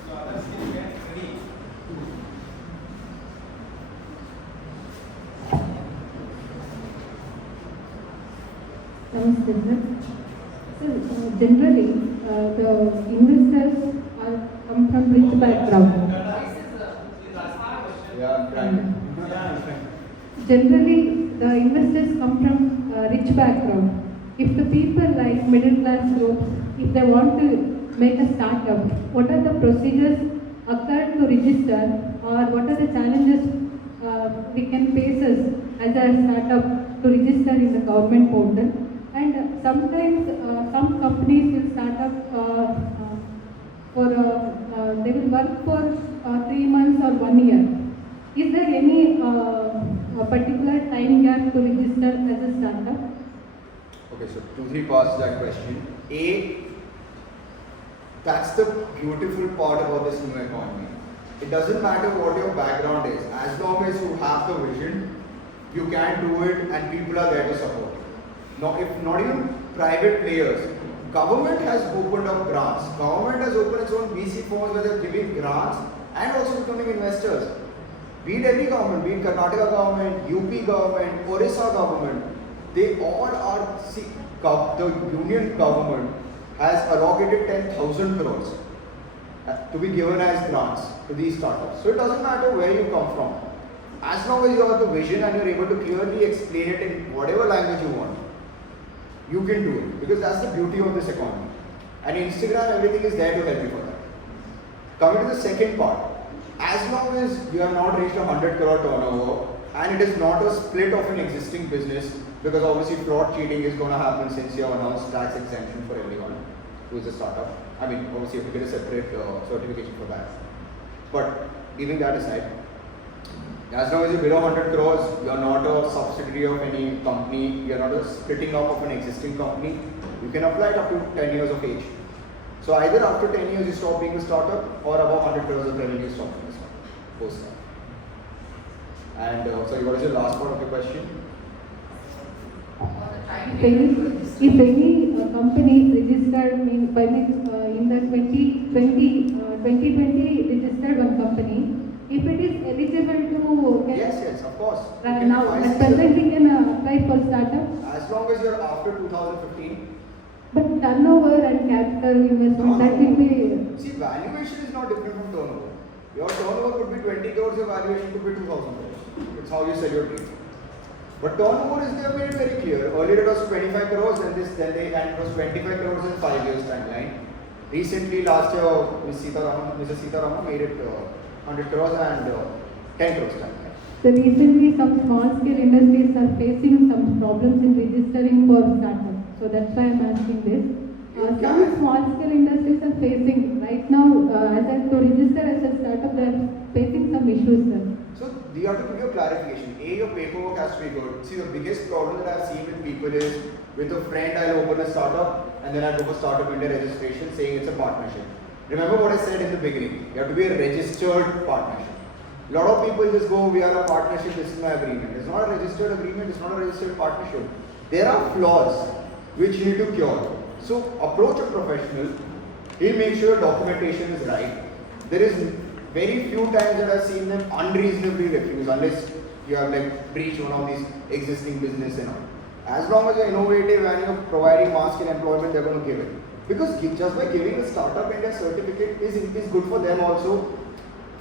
So others can get ready. Namaste, sir. So, generally, the investors come from rich background. Yeah, I'm trying. Generally, the investors come from rich background. If the people like middle class groups, if they want to make a startup, what are the procedures occurred to register, or what are the challenges we can face as a startup to register in the government portal? And sometimes some companies will start up they will work for 3 months or 1 year. Is there any particular time gap to register as a startup? Okay, so 2-3 parts to that question. That's the beautiful part about this new economy. It doesn't matter what your background is. As long as you have the vision, you can do it and people are there to support you. Now, if not even private players, government has opened up grants. Government has opened its own VC firms where they're giving grants and also becoming investors. Be it every government, be it Karnataka government, UP government, Orissa government, they all are, the union government has allocated 10,000 crores to be given as grants to these startups. So it doesn't matter where you come from. As long as you have the vision and you're able to clearly explain it in whatever language you want, you can do it, because that's the beauty of this economy. And Instagram, everything is there to help you for that. Coming to the second part, as long as you have not reached 100 crore turnover and it is not a split of an existing business, because obviously fraud, cheating is going to happen since you have announced tax exemption for everyone who is a startup. I mean, obviously you have to get a separate certification for that. But leaving that aside, as long as you're below 100 crores, you are not a subsidiary of any company, you are not a splitting up of an existing company, you can apply it up to 10 years of age. So either after 10 years you stop being a startup, or above 100 crores of revenue you stop being a startup, post that. And sorry, what is your last part of your question? If any company is registered in the 2020 registered one company, if it it is eligible to get. Yes, of course. You can Now, advise at present, he can apply for startup. as long as you're after 2015. But turnover and capital investment, that will be. See, valuation is not different from turnover. Your turnover could be 20 crores, your valuation could be 2,000 crores. It's how you sell your trade. But turnover is, they have made it very clear. Earlier it was 25 crores, and it was 25 crores in 5 years timeline. Recently, last year, Mrs. Sitaraman made it 100 crores and 10 crores timeline. So recently, some small-scale industries are facing some problems in registering for startup. So that's why I'm asking this. Some small-scale industries are facing right now, to register as a startup, they are facing some issues, sir. So, you have to give your clarification. A, your paperwork has to be good. See, the biggest problem that I've seen with people is, with a friend, I'll open a startup and then I'll do a startup India registration saying it's a partnership. Remember what I said in the beginning. You have to be a registered partnership. A lot of people just go, we are a partnership, this is my agreement. It's not a registered agreement, it's not a registered partnership. There are flaws which you need to cure. So approach a professional, he'll make sure documentation is right. There is very few times that I've seen them unreasonably refuse unless you have like breached one of these existing business and all. As long as you're innovative and you're providing mass scale employment, they're going to give it. Because just by giving a startup India certificate is good for them also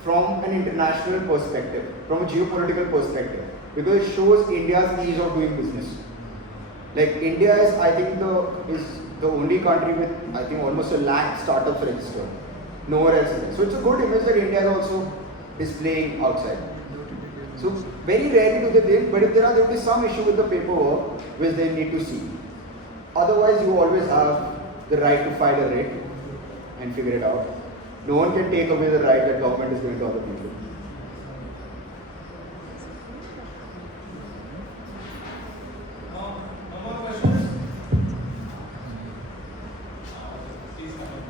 from an international perspective, from a geopolitical perspective. Because it shows India's ease of doing business. Like India is, I think, the only country with, I think, almost 1 lakh startups registered. Nowhere else is there. So it's a good image that India is also displaying outside. So very rarely do they think, but if there will be some issue with the paperwork which they need to see. Otherwise, you always have the right to file a writ and figure it out. No one can take away the right that government is giving to other people. No more questions? Please come in.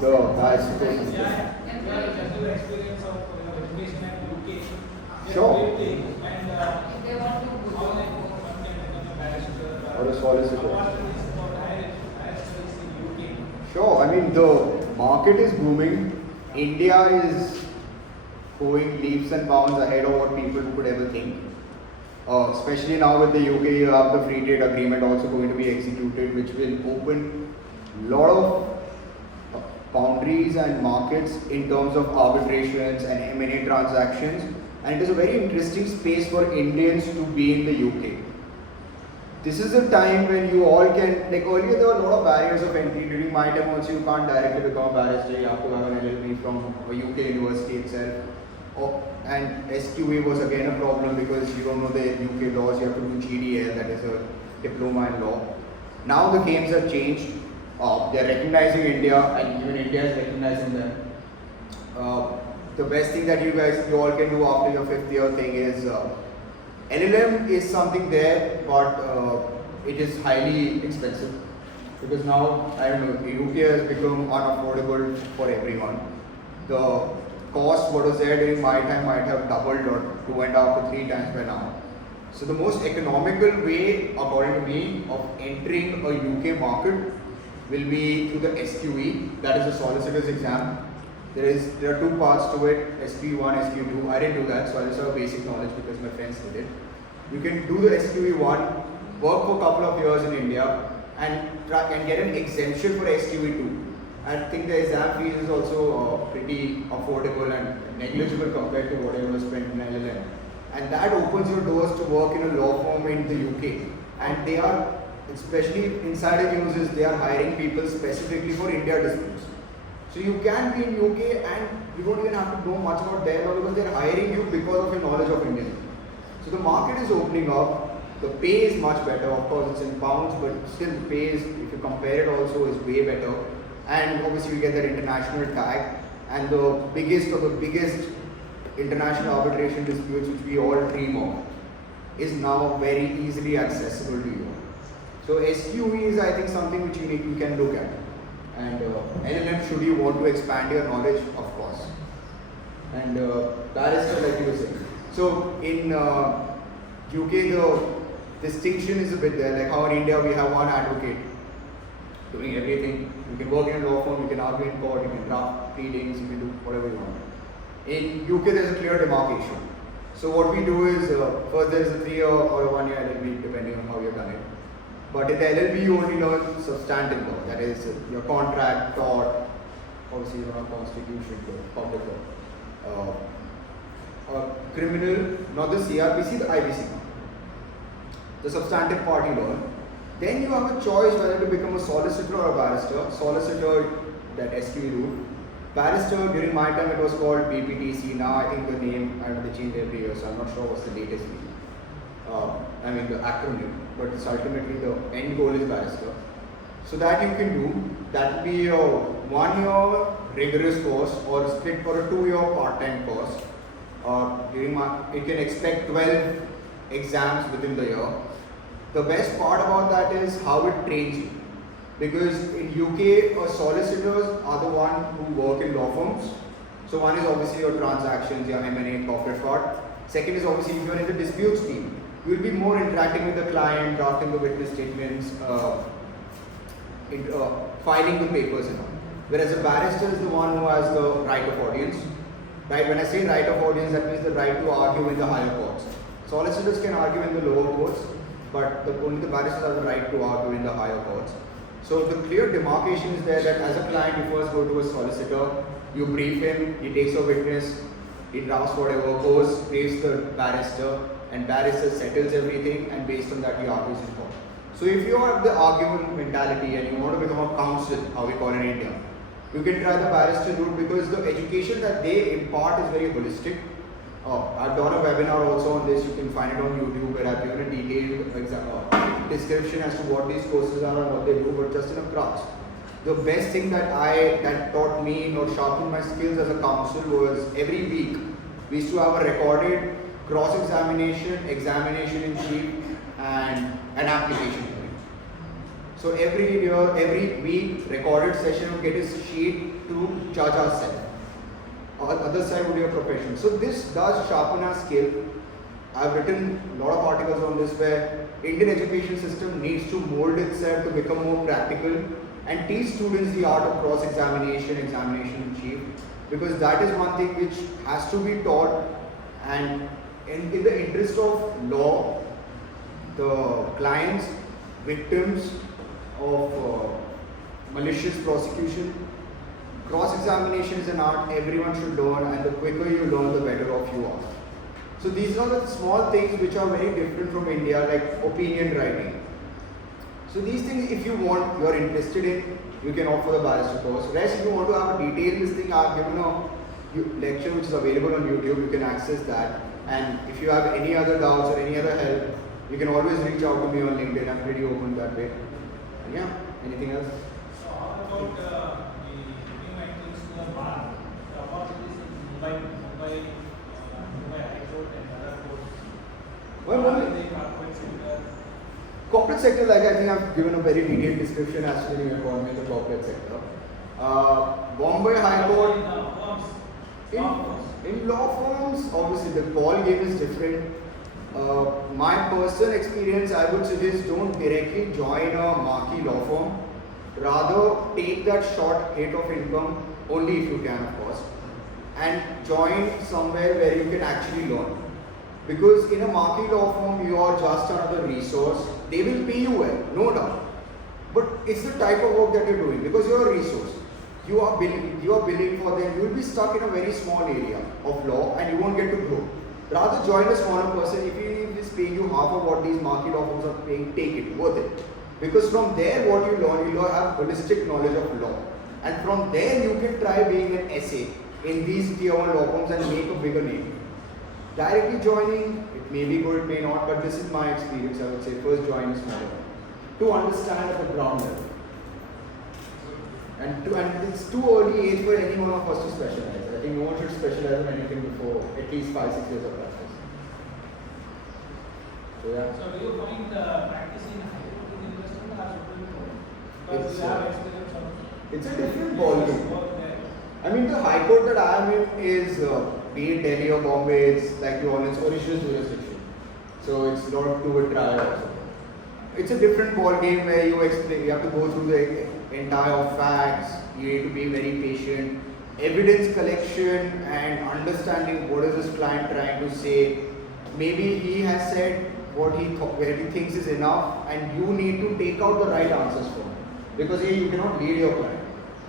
The Barrister. Yeah, your general experience of education in UK. Sure. And If they want to how like one can become a barrister Or a solicitor. What is about higher studies in UK? Sure, I mean the market is booming. India is going leaps and bounds ahead of what people could ever think. Especially now with the UK, you have the free trade agreement also going to be executed, which will open a lot of boundaries and markets in terms of arbitrations and M&A transactions, and it is a very interesting space for Indians to be in the UK. This is a time when you all can, like earlier there were a lot of barriers of entry. During my time also, you can't directly become a barrister, you have to have an LLB from a UK university itself. And SQA was again a problem because you don't know the UK laws, you have to do GDL, that is a diploma in law. Now the games have changed. They are recognizing India, and even India is recognizing them. The best thing that you all can do after your 5th year thing is LLM is something there, but it is highly expensive because now, I don't know, UK has become unaffordable for everyone. The cost what was there during my time might have doubled or 2.5 to 3 times by now. So the most economical way, according to me, of entering a UK market will be through the SQE, that is the solicitor's exam. There are 2 parts to it, SQE1, SQE2. I didn't do that, so I just have a basic knowledge because my friends did it. You can do the SQE1, work for a couple of years in India, and get an exemption for SQE2. I think the exam fees is also pretty affordable and negligible compared to what I was spent in LLM. And that opens your doors to work in a law firm in the UK. And they are, especially insider news, is they are hiring people specifically for India disputes. So you can be in UK and you don't even have to know much about their law because they are hiring you because of your knowledge of Indian. So the market is opening up. The pay is much better. Of course, it's in pounds, but still the pay is, if you compare it also, is way better. And obviously, you get that international tag. And the biggest of the biggest international arbitration disputes, which we all dream of, is now very easily accessible to you. So SQE is, I think, something which you can look at. And LLM, should you want to expand your knowledge, of course. And barrister, like you were saying. So in UK, the distinction is a bit there. Like how in India we have one advocate. doing everything. You can work in a law firm, you can argue in court, you can draft pleadings, you can do whatever you want. In UK, there's a clear demarcation. So what we do is, first there is a 3-year or a 1-year LLB, depending on how you've done it. But in the LLB, you only learn substantive law, that is your contract, tort, obviously you know constitution, public law, criminal, not the CRPC, the IBC, the substantive part you learn. Then you have a choice whether to become a solicitor or a barrister. Solicitor, that SQ route. Barrister, during my time it was called BPTC. Now I think the name, I don't know, they change every year, so I'm not sure what's the latest name. The acronym, but it's ultimately the end goal is barrister. So that you can do, that will be a 1-year rigorous course or split for a 2-year part-time course. You can expect 12 exams within the year. The best part about that is how it trains you. Because in UK, solicitors are the one who work in law firms. So one is obviously your transactions, your M&A, corporate part. Second is obviously if you're in the disputes team, you'll be more interacting with the client, drafting the witness statements, filing the papers and all. Whereas a barrister is the one who has the right of audience. Right? When I say right of audience, that means the right to argue in the higher courts. Solicitors can argue in the lower courts, but only the barristers have the right to argue in the higher courts. So the clear demarcation is there that as a client, you first go to a solicitor, you brief him, he takes a witness, he drafts whatever, goes, briefs the barrister, and barrister settles everything, and based on that he argues in court. So if you have the argument mentality and you want to become a counsel, how we call it in India, you can try the barrister route because the education that they impart is very holistic. I've done a webinar also on this, you can find it on YouTube where I've given a detailed description as to what these courses are and what they do, but just in a crux. The best thing that taught me or sharpened my skills as a counsel was every week we used to have a recorded cross-examination, examination in chief, and an application. So every week recorded session would get a sheet to judge ourselves. Other side would be a profession. So this does sharpen our skill. I've written a lot of articles on this where Indian education system needs to mold itself to become more practical and teach students the art of cross-examination, examination in chief, because that is one thing which has to be taught, and in the interest of law, the clients, victims of malicious prosecution, cross-examination is an art everyone should learn, and the quicker you learn, the better off you are. So these are the small things which are very different from India, like opinion writing. So these things, if you want, you are interested in, you can opt for the barrister course. Rest, if you want to have a detailed this thing, I have given a lecture which is available on YouTube, you can access that. And if you have any other doubts or any other help, you can always reach out to me on LinkedIn. I'm pretty open that way. And yeah, anything else? So how about the new entrance to the bar? The opportunities in Mumbai High Court and other courts. Corporate sector, like I think I've given a very detailed description as to the new economy in the corporate sector. Bombay High Court. In law firms, obviously the ball game is different. My personal experience, I would suggest don't directly join a marquee law firm. Rather, take that short hit of income, only if you can, of course, and join somewhere where you can actually learn. Because in a marquee law firm, you are just another resource. They will pay you well, no doubt. But it's the type of work that you're doing because you're a resource. You are billing for them. You will be stuck in a very small area of law and you won't get to grow. Rather join a smaller person. If he is paying you half of what these marquee law firms are paying, take it, worth it. Because from there, what you learn, you have holistic knowledge of law. And from there, you can try being an SA in these tier 1 law firms and make a bigger name. Directly joining, it may be good, it may not, but this is my experience. I would say first join a smaller one to understand at the ground level. And it's too early age for any one of us to specialize. I think no one should specialize in anything before at least 5-6 years of practice. So yeah. So do you find practicing high court in investment or Supreme Court? Because It's, you have experience on It's a different ballgame. work there. I mean, the High Court that I am in is, be it Delhi or Bombay, it's like the all its original jurisdiction. So it's not to a trial also. it's a different ball game where you have to go through the entire facts. You need to be very patient. Evidence collection and understanding what is this client trying to say. Maybe he has said what where he thinks is enough, and you need to take out the right answers for him. Because you cannot lead your client.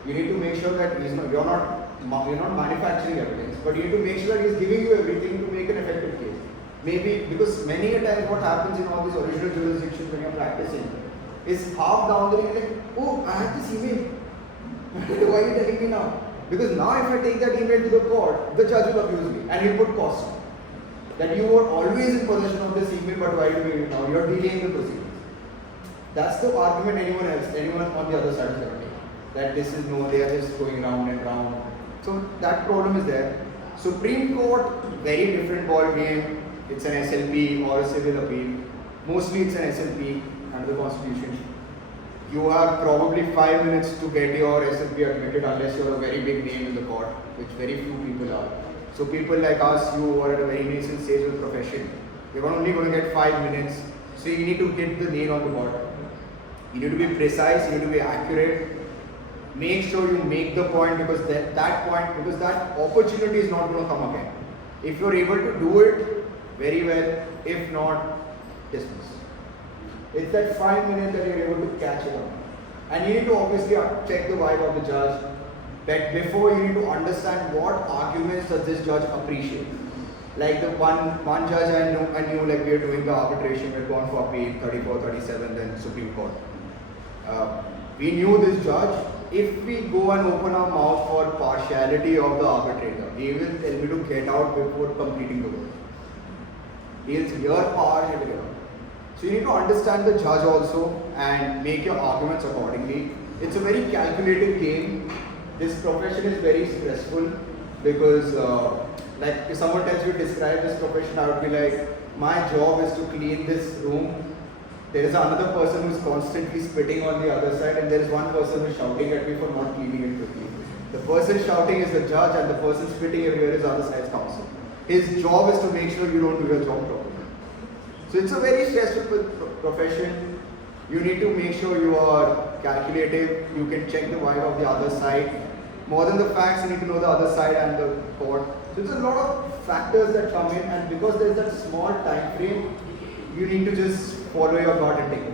You need to make sure that you're not manufacturing evidence, but you need to make sure that he's giving you everything to make an effective case. Maybe because many a times what happens in all these original jurisdictions when you're practicing is half down the line, like, oh, I have this email. Why are you telling me now? Because now if I take that email to the court, the judge will abuse me and he'll put cost. That you were always in possession of this email, but why do you now? You're delaying the proceedings. That's the argument anyone on the other side is going to make. That this is no, they are just going round and round. So that problem is there. Supreme Court, very different ball game. It's an SLP or a civil appeal. Mostly it's an SLP under the Constitution. You have probably 5 minutes to get your SLP admitted unless you're a very big name in the court, which very few people are. So people like us, you are at a very nascent stage of the profession, you're only going to get 5 minutes. So you need to hit the nail on the board. You need to be precise, you need to be accurate. Make sure you make the point because that opportunity is not going to come again. If you're able to do it, very well. If not, dismiss. It's that 5 minutes that you're able to catch it up. And you need to obviously check the vibe of the judge. But before, you need to understand what arguments does this judge appreciate. Like the one judge I knew like we are doing the arbitration, we're going for appeal 34, 37, then Supreme Court. We knew this judge. If we go and open our mouth for partiality of the arbitrator, he will tell me to get out before completing the work. He'll say, your power should get out. So you need to understand the judge also and make your arguments accordingly. It's a very calculated game. This profession is very stressful because like if someone tells you to describe this profession, I would be like, my job is to clean this room. There is another person who is constantly spitting on the other side, and there is one person who is shouting at me for not cleaning it quickly. The person shouting is the judge, and the person spitting everywhere is the other side's counsel. His job is to make sure you don't do your job properly. So it's a very stressful profession. You need to make sure you are calculative. You can check the vibe of the other side. More than the facts, you need to know the other side and the court. So there's a lot of factors that come in, and because there's that small time frame, you need to just follow your gut and take it.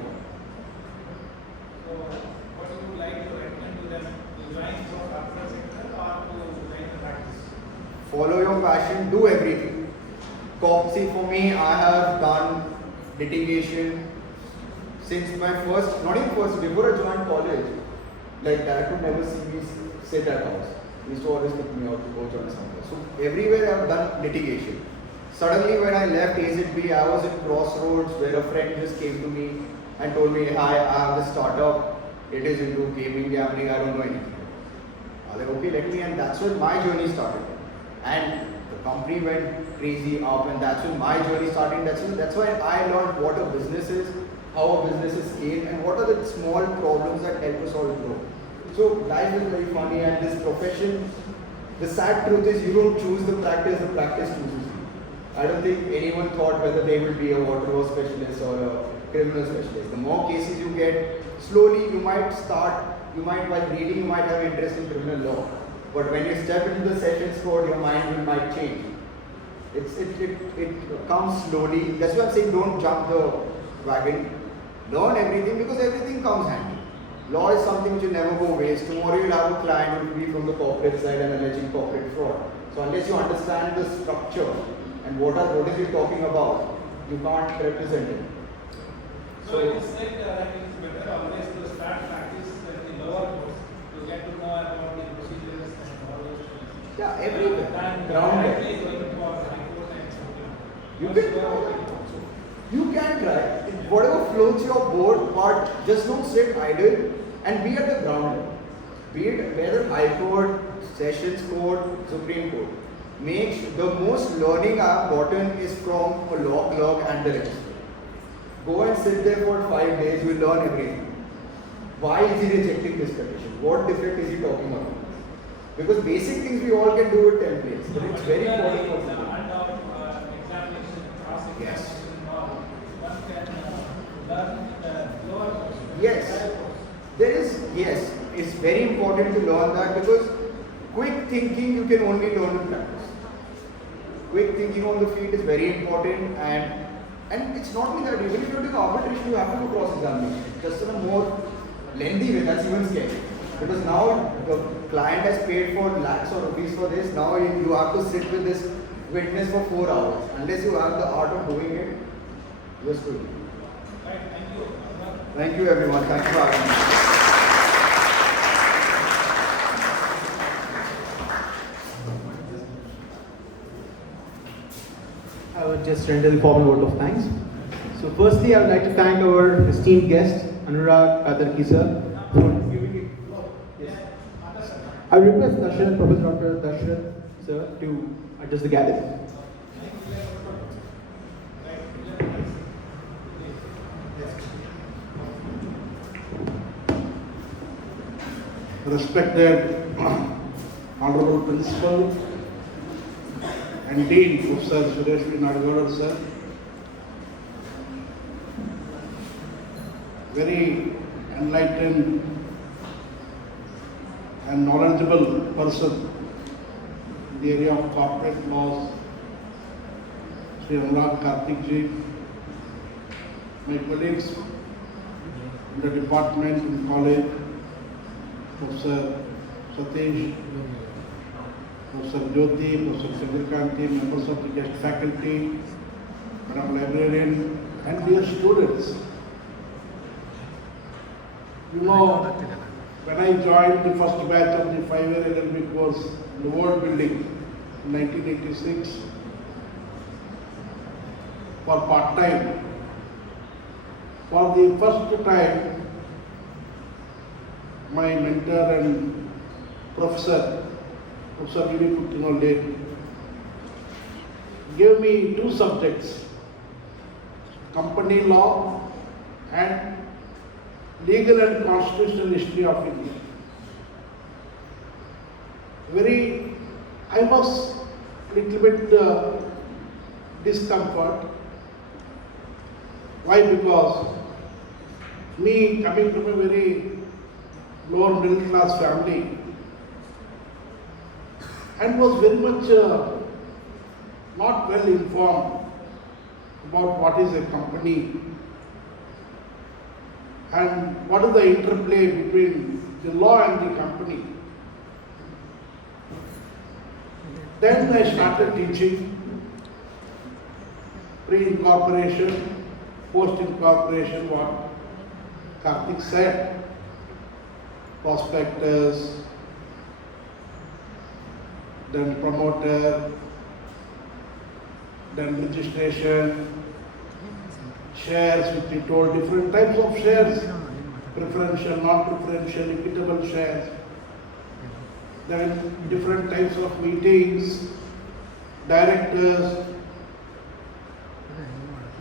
So, what would you like to recommend to them? To join for corporate sector or to join the practice? Follow your passion, do everything. See, for me, I have done litigation since my first, not even first, before I joined college. Like Dad could never see me sit at house. He used to always pick me out to go join somewhere. So everywhere I have done litigation. Suddenly when I left AZB, I was at crossroads where a friend just came to me and told me, hi, I have this startup. It is into gaming, gambling, I don't know anything. I was like, okay, let me, and that's when my journey started. And the company went crazy up, and that's when my journey started. That's why I learned what a business is, how a business is scaled, and what are the small problems that help us all grow. So life is very funny, and this profession, the sad truth is you don't choose the practice chooses you. I don't think anyone thought whether they will be a water law specialist or a criminal specialist. The more cases you get, slowly you might while reading, you might have interest in criminal law. But when you step into the sessions court, your mind might change. It comes slowly. That's why I'm saying don't jump the wagon. Learn everything because everything comes handy. Law is something which will never go waste. Tomorrow you'll have a client who will be from the corporate side and alleging corporate fraud. So unless you understand the structure and what is he talking about, you can't represent it. So it is like that it's better always to start practice at the lower course to get to know about the procedures and all those things. Yeah, everywhere. Grounded. You can try. You can try. Whatever floats your boat, but just don't sit idle and be at the ground level. Be it whether High Court, Sessions Court, Supreme Court. The most learning I have gotten is from a law clerk and the registrar. Go and sit there for 5 days, you will learn everything. Why is he rejecting this petition? What defect is he talking about? Because basic things we all can do with templates, but it's very important for people. Examination, cross-examination, Yes. one can learn Yes, yes, it's very important to learn that because quick thinking you can only learn in practice. Quick thinking on the field is very important, and it's not only that, even if you're doing arbitration, you have to do cross-examination. Just in a more lengthy way, that's even scary. Because now the client has paid for lakhs of rupees for this, now you have to sit with this witness for 4 hours. Unless you have the art of doing it, you're screwed. Right, thank you. Thank you everyone, thank you for having me. I would just render the formal vote of thanks. So firstly, I would like to thank our esteemed guest, Anurag Katarki sir, for giving it. Yes. I request Dashrath, Professor Dr. Dashrath sir, to address the gathering. Respected Honorable Principal and Dean Professor Shri sir, very enlightened and knowledgeable person in the area of corporate laws, Shri Anurag Kartik, my colleagues in the department in college, Professor Satish, Professor Jyoti, Professor Chandrikanti, members of the guest faculty, Madam Librarian, and dear students. You know, when I joined the first batch of the 5-year LLB course in the World Building in 1986 for part-time, for the first time, my mentor and professor, Professor Ilis, gave me 2 subjects, company law and legal and constitutional history of India. I was little bit discomfort. Why? Because me coming from a very lower middle class family and was very much not well informed about what is a company and what is the interplay between the law and the company. Then I started teaching pre-incorporation, post-incorporation, what Kartik said, prospectus, then promoter, then registration, shares, which we told different types of shares, preferential, non-preferential, equitable shares, then different types of meetings, directors,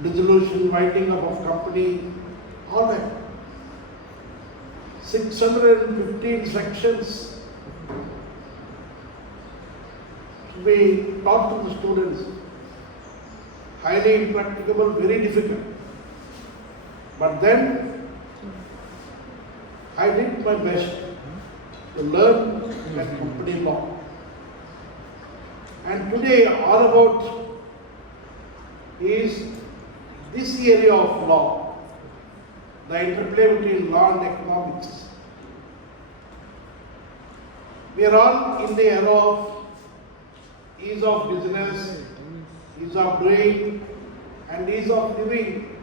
dissolution, winding up of company, all that. 615 sections to be taught to the students. Highly impracticable, very difficult. But then I did my best to learn that company law. And today all about is this area of law, the interplay between law and economics. We are all in the era of ease of business, ease of doing, and ease of living.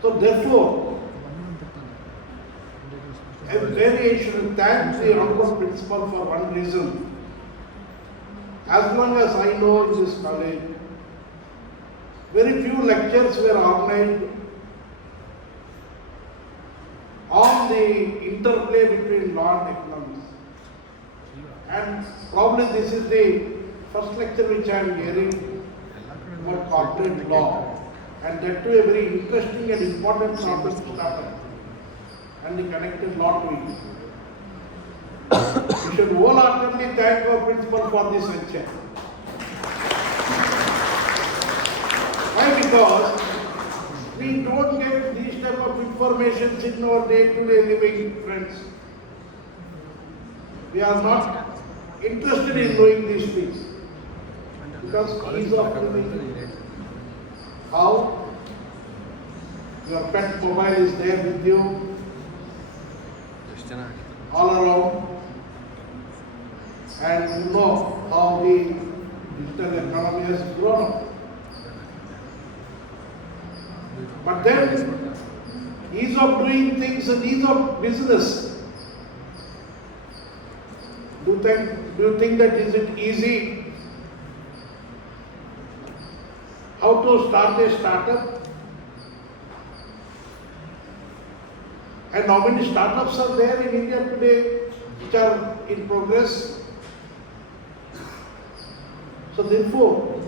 So therefore, I should thank the Honorable Principal for one reason. As long as I know in this college, very few lectures were organized on the interplay between law and economics. And probably this is the first lecture which I am hearing about corporate law. And that too a very interesting and important topic to start and the connected law to it. We should wholeheartedly thank our principal for this venture. Why? Because information in our day-to-day living, friends. We are not interested in knowing these things because ease of living, how your pet mobile is there with you all around, and you know how the digital economy has grown. But then, ease of doing things and ease of business. Do you think that is it easy? How to start a startup? And how many startups are there in India today which are in progress? So therefore,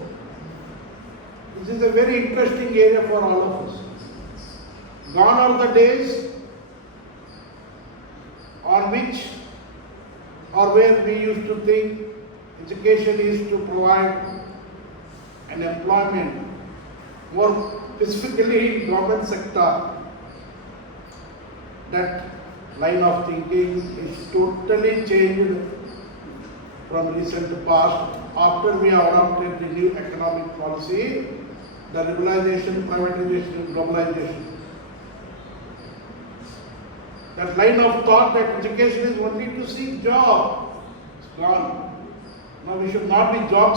this is a very interesting area for all of us. Gone are the days on which or where we used to think education is to provide an employment, more specifically in government sector. That line of thinking is totally changed from recent past after we adopted the new economic policy, the liberalization, privatization, globalization. That line of thought that education is only to seek job, it's gone. Now we should not be job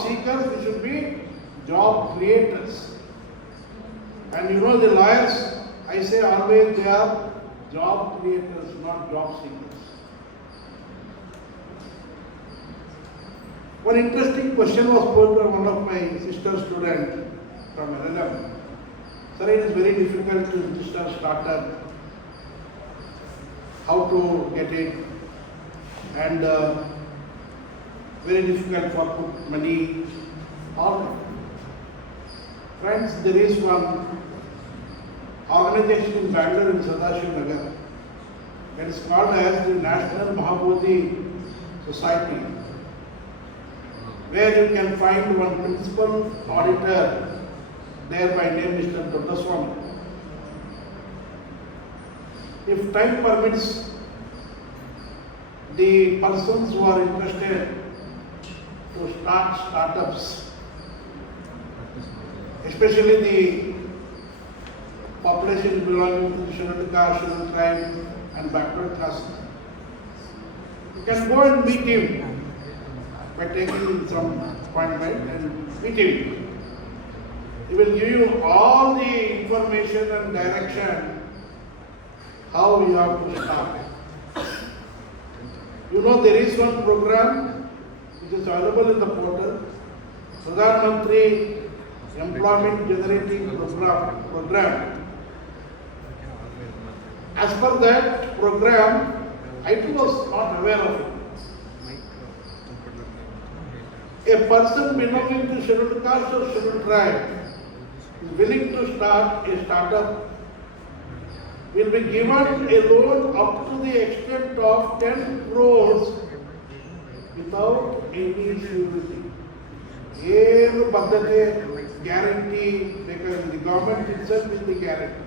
seekers, we should be job creators. And you know the lawyers, I say always they are job creators, not job seekers. One interesting question was posed by one of my sister students from LLM. Sir, it is very difficult to register a startup, how to get it, and very difficult for put money. All right. Friends, there is one organization in Bangalore in Sadashiv that is called as the National Mahabodhi Society, where you can find one principal auditor there by name Mr. Dodaswamy. If time permits, the persons who are interested to start startups, especially the population belonging to the scheduled caste, scheduled tribe and backward caste, you can go and meet him by taking some appointment and meet him. He will give you all the information and direction how you have to start. You know there is one program which is available in the portal, Pradhan Mantri Employment Generating Program. As per that program, I too was not aware of it. A person belonging to scheduled caste or scheduled tribe is willing to start a startup will be given a loan up to the extent of 10 crores without any surety. Every Bhadrate guarantee, because the government itself is the guarantee.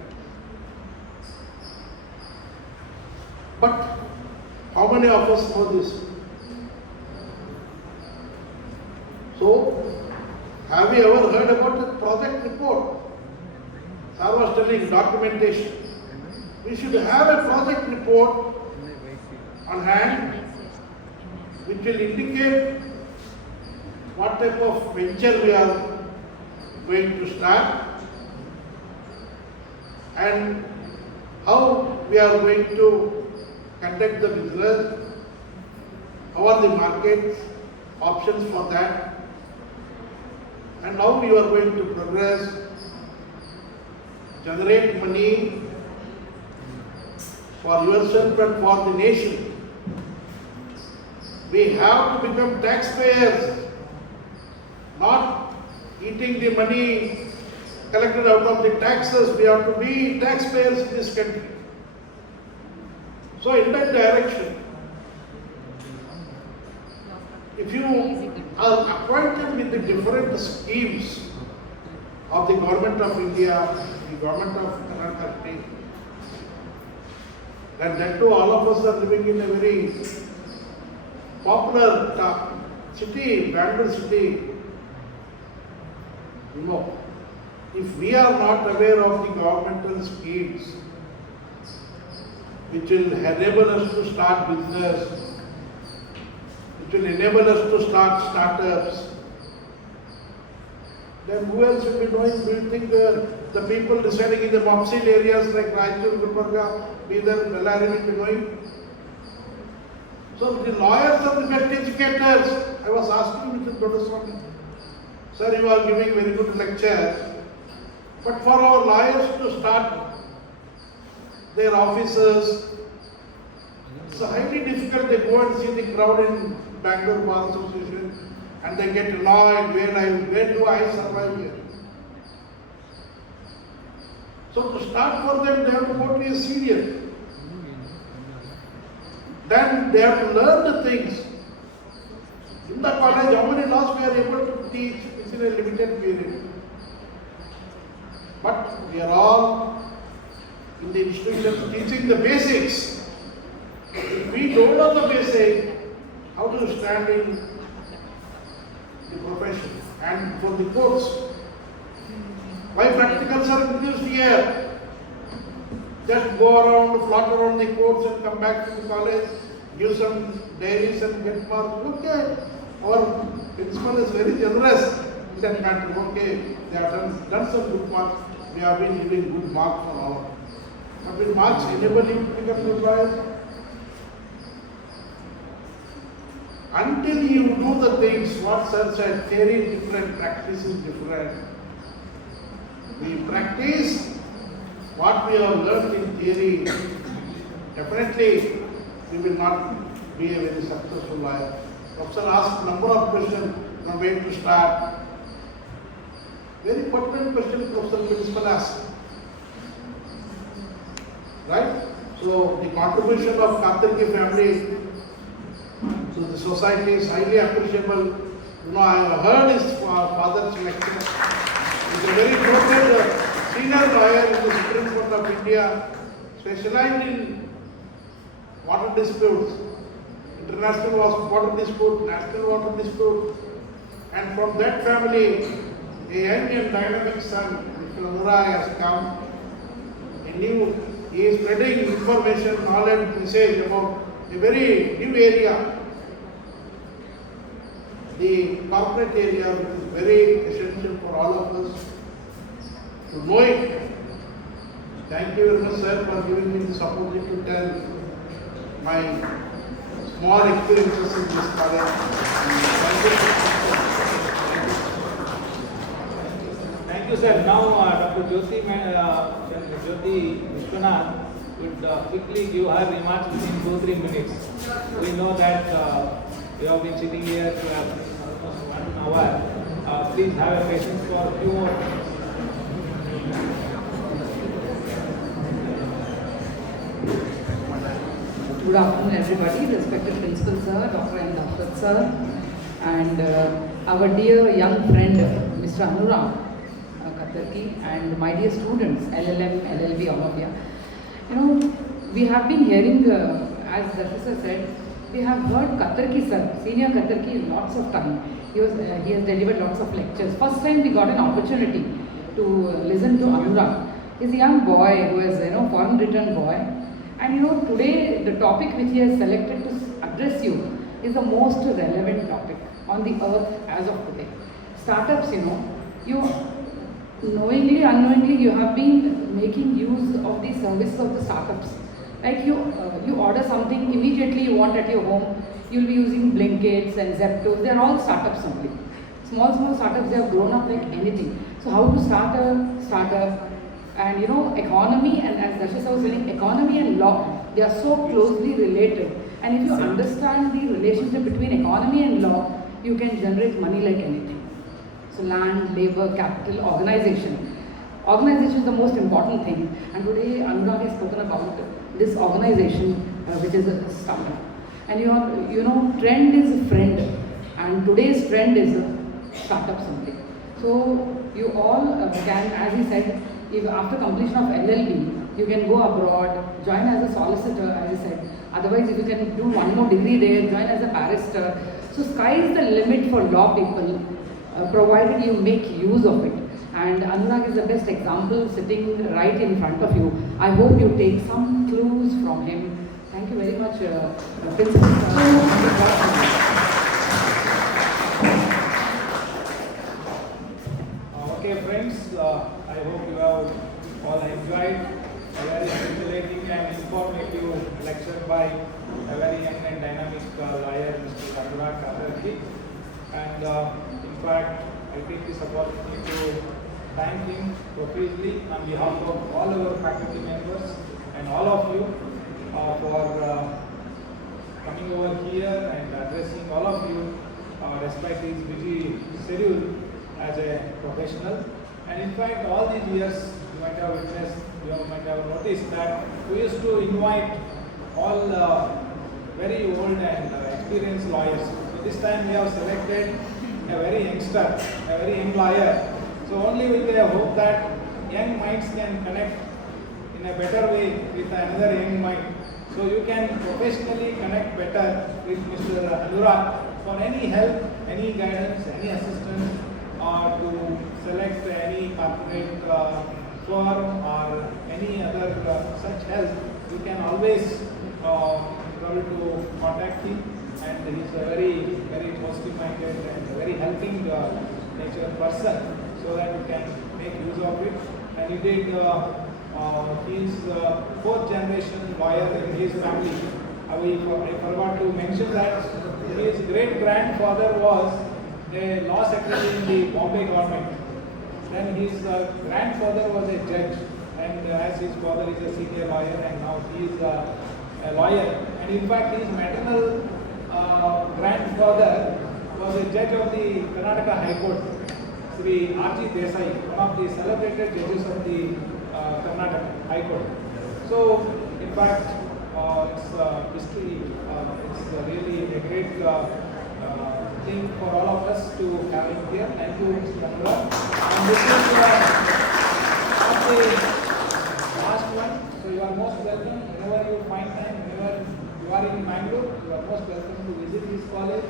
But how many of us know this? So, have you ever heard about the project report? Sir was telling documentation. We should have a project report on hand which will indicate what type of venture we are going to start and how we are going to conduct the business, how are the markets, options for that, and how you are going to progress, generate money for yourself and for the nation. We have to become taxpayers, not eating the money collected out of the taxes. We have to be taxpayers in this country. So in that direction, if you are acquainted with the different schemes of the Government of India, the Government of Karnataka, And then too, all of us are living in a very popular city, Bangalore city. You know, if we are not aware of the governmental schemes which will enable us to start business, which will enable us to start startups, then who else will be knowing? Do you think the people residing in the mopsil areas like Raichur, Gulbarga, Bidar, Bellary will be knowing? So the lawyers are the best educators. I was asking Mr. Dodaswamy, sir, you are giving very good lectures, but for our lawyers to start their offices, it's highly difficult. They go and see the crowd in Bangalore Bar Association and they get annoyed, where do I survive here? So to start for them, they have to go to a senior. Then they have to learn the things. In the college, how many laws we are able to teach within a limited period? But we are all in the institutions teaching the basics. If we don't know the basic, how do you stand in the profession? And for the courts, why practicals are introduced here? Just go around, flot around the courts and come back to the college, give some diaries and get marks. Okay, our principal is very generous in that matter. Okay, they have done some good marks. We have been giving good marks for all. Have been marks enable you to pick up your prize? Until you do the things, what sir said, theory is different, practice is different. We practice what we have learned in theory, definitely we will not be a very successful lawyer. Professor asked a number of questions from where to start. Very pertinent question Professor Principal asked. Right? So the contribution of Katarki family to the society is highly appreciable. You know, I have heard his father's lecture. He is a very noted senior lawyer in the Supreme Court of India, specialized in water disputes, international water dispute, national water dispute, and from that family, a young and dynamic son, Mr. Anurag has come. He is spreading information, knowledge, message about a very new area, the corporate area, which is very essential for all of us to know it. Thank you very much, sir, for giving me this opportunity to tell my small experiences in this college. Thank you, sir. Now, Dr. Jyoti Vishwanath would quickly give her remarks within 2-3 minutes. We know that you have been sitting here for almost 1 hour. Please have a patience for a few more minutes. Good afternoon, everybody. Respected Principal Sir, Dr. M Katarki, and our dear young friend, Mr. Anurag Katarki, and my dear students, LLM, LLB, all of you. You know, we have been hearing, as the professor said, we have heard Katarki sir, senior Katarki, lots of time. He has delivered lots of lectures. First time we got an opportunity to listen to Anurag. He's a young boy who is, foreign return boy. And today the topic which he has selected to address you is the most relevant topic on the earth as of today. Startups, you knowingly, unknowingly, you have been making use of the services of the startups. Like you order something, immediately you want at your home, you'll be using Blinkits and Zeptos. They are all startups only. Small startups, they have grown up like anything. So how to start a startup, and economy, and as Dasha was saying, economy and law, they are so closely related. And if you understand the relationship between economy and law, you can generate money like anything. So land, labor, capital, organization. Organization is the most important thing. And today Anurag has spoken about this organization, which is a startup. And trend is friend. And today's trend is startups only. So you all can, as he said, if after completion of LLB, You can go abroad, join as a solicitor, as I said. Otherwise, if you can do one more degree there, join as a barrister. So sky is the limit for law people, provided you make use of it. And Anurag is the best example sitting right in front of you. I hope you take some clues from him. Thank you very much, Principal Sir. Okay friends, I hope you have all enjoyed a very stimulating and informative lecture by a very young and dynamic lawyer, Mr. Anurag Katarki. And in fact, I take this opportunity to thank him profusely on behalf of all our faculty members and all of you for coming over here and addressing all of you despite his busy schedule as a professional. And in fact, all these years you might have witnessed, you might have noticed that we used to invite all very old and experienced lawyers. So this time we have selected a very youngster, a very young lawyer. So only with the hope that young minds can connect in a better way with another young mind. So you can professionally connect better with Mr. Anurag for any help, any guidance, any assistance, or to select any corporate firm or any other such help. You can always travel to contact him, and he is a very positive minded and very helping nature person, so that you can make use of it. And indeed, he is fourth generation lawyer in his family. I forgot to mention that his great grandfather was a law secretary in the Bombay government. Then his grandfather was a judge, and as his father is a senior lawyer, and now he is a lawyer. And in fact, his maternal grandfather was a judge of the Karnataka High Court, Shri Desai, one of the celebrated judges of the Karnataka High Court. So, in fact, it's history. It's really a great thing for all of us to have him here. Thank you, Mr. Anurag. And this is not the last one. So you are most welcome. Whenever you find time, whenever you are in Bangalore, you are most welcome to visit this college.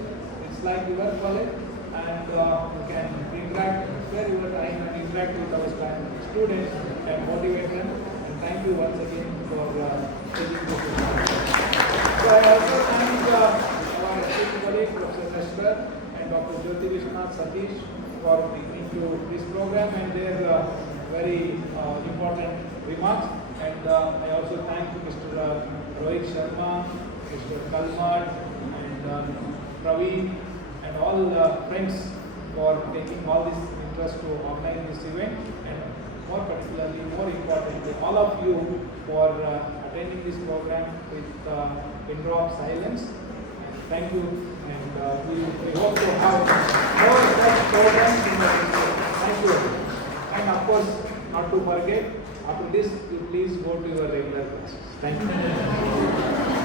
It's like your college, and you can interact, spare your time and interact with our students and motivate them. And thank you once again for taking this. So I also thank our esteemed colleague, Professor Lester and Dr. Jyoti Vishwanath Satish for taking to this program and their very important remarks. And I also thank Mr. Rohit Sharma, Mr. Kalmad, and Praveen, and all friends for taking all this interest to organize this event, and more particularly, more importantly, all of you for attending this program with pin drop silence. Thank you, and we hope to have more such programs in the future. Thank you. And of course, not to forget, after this, you please go to your regular classes. Thank you.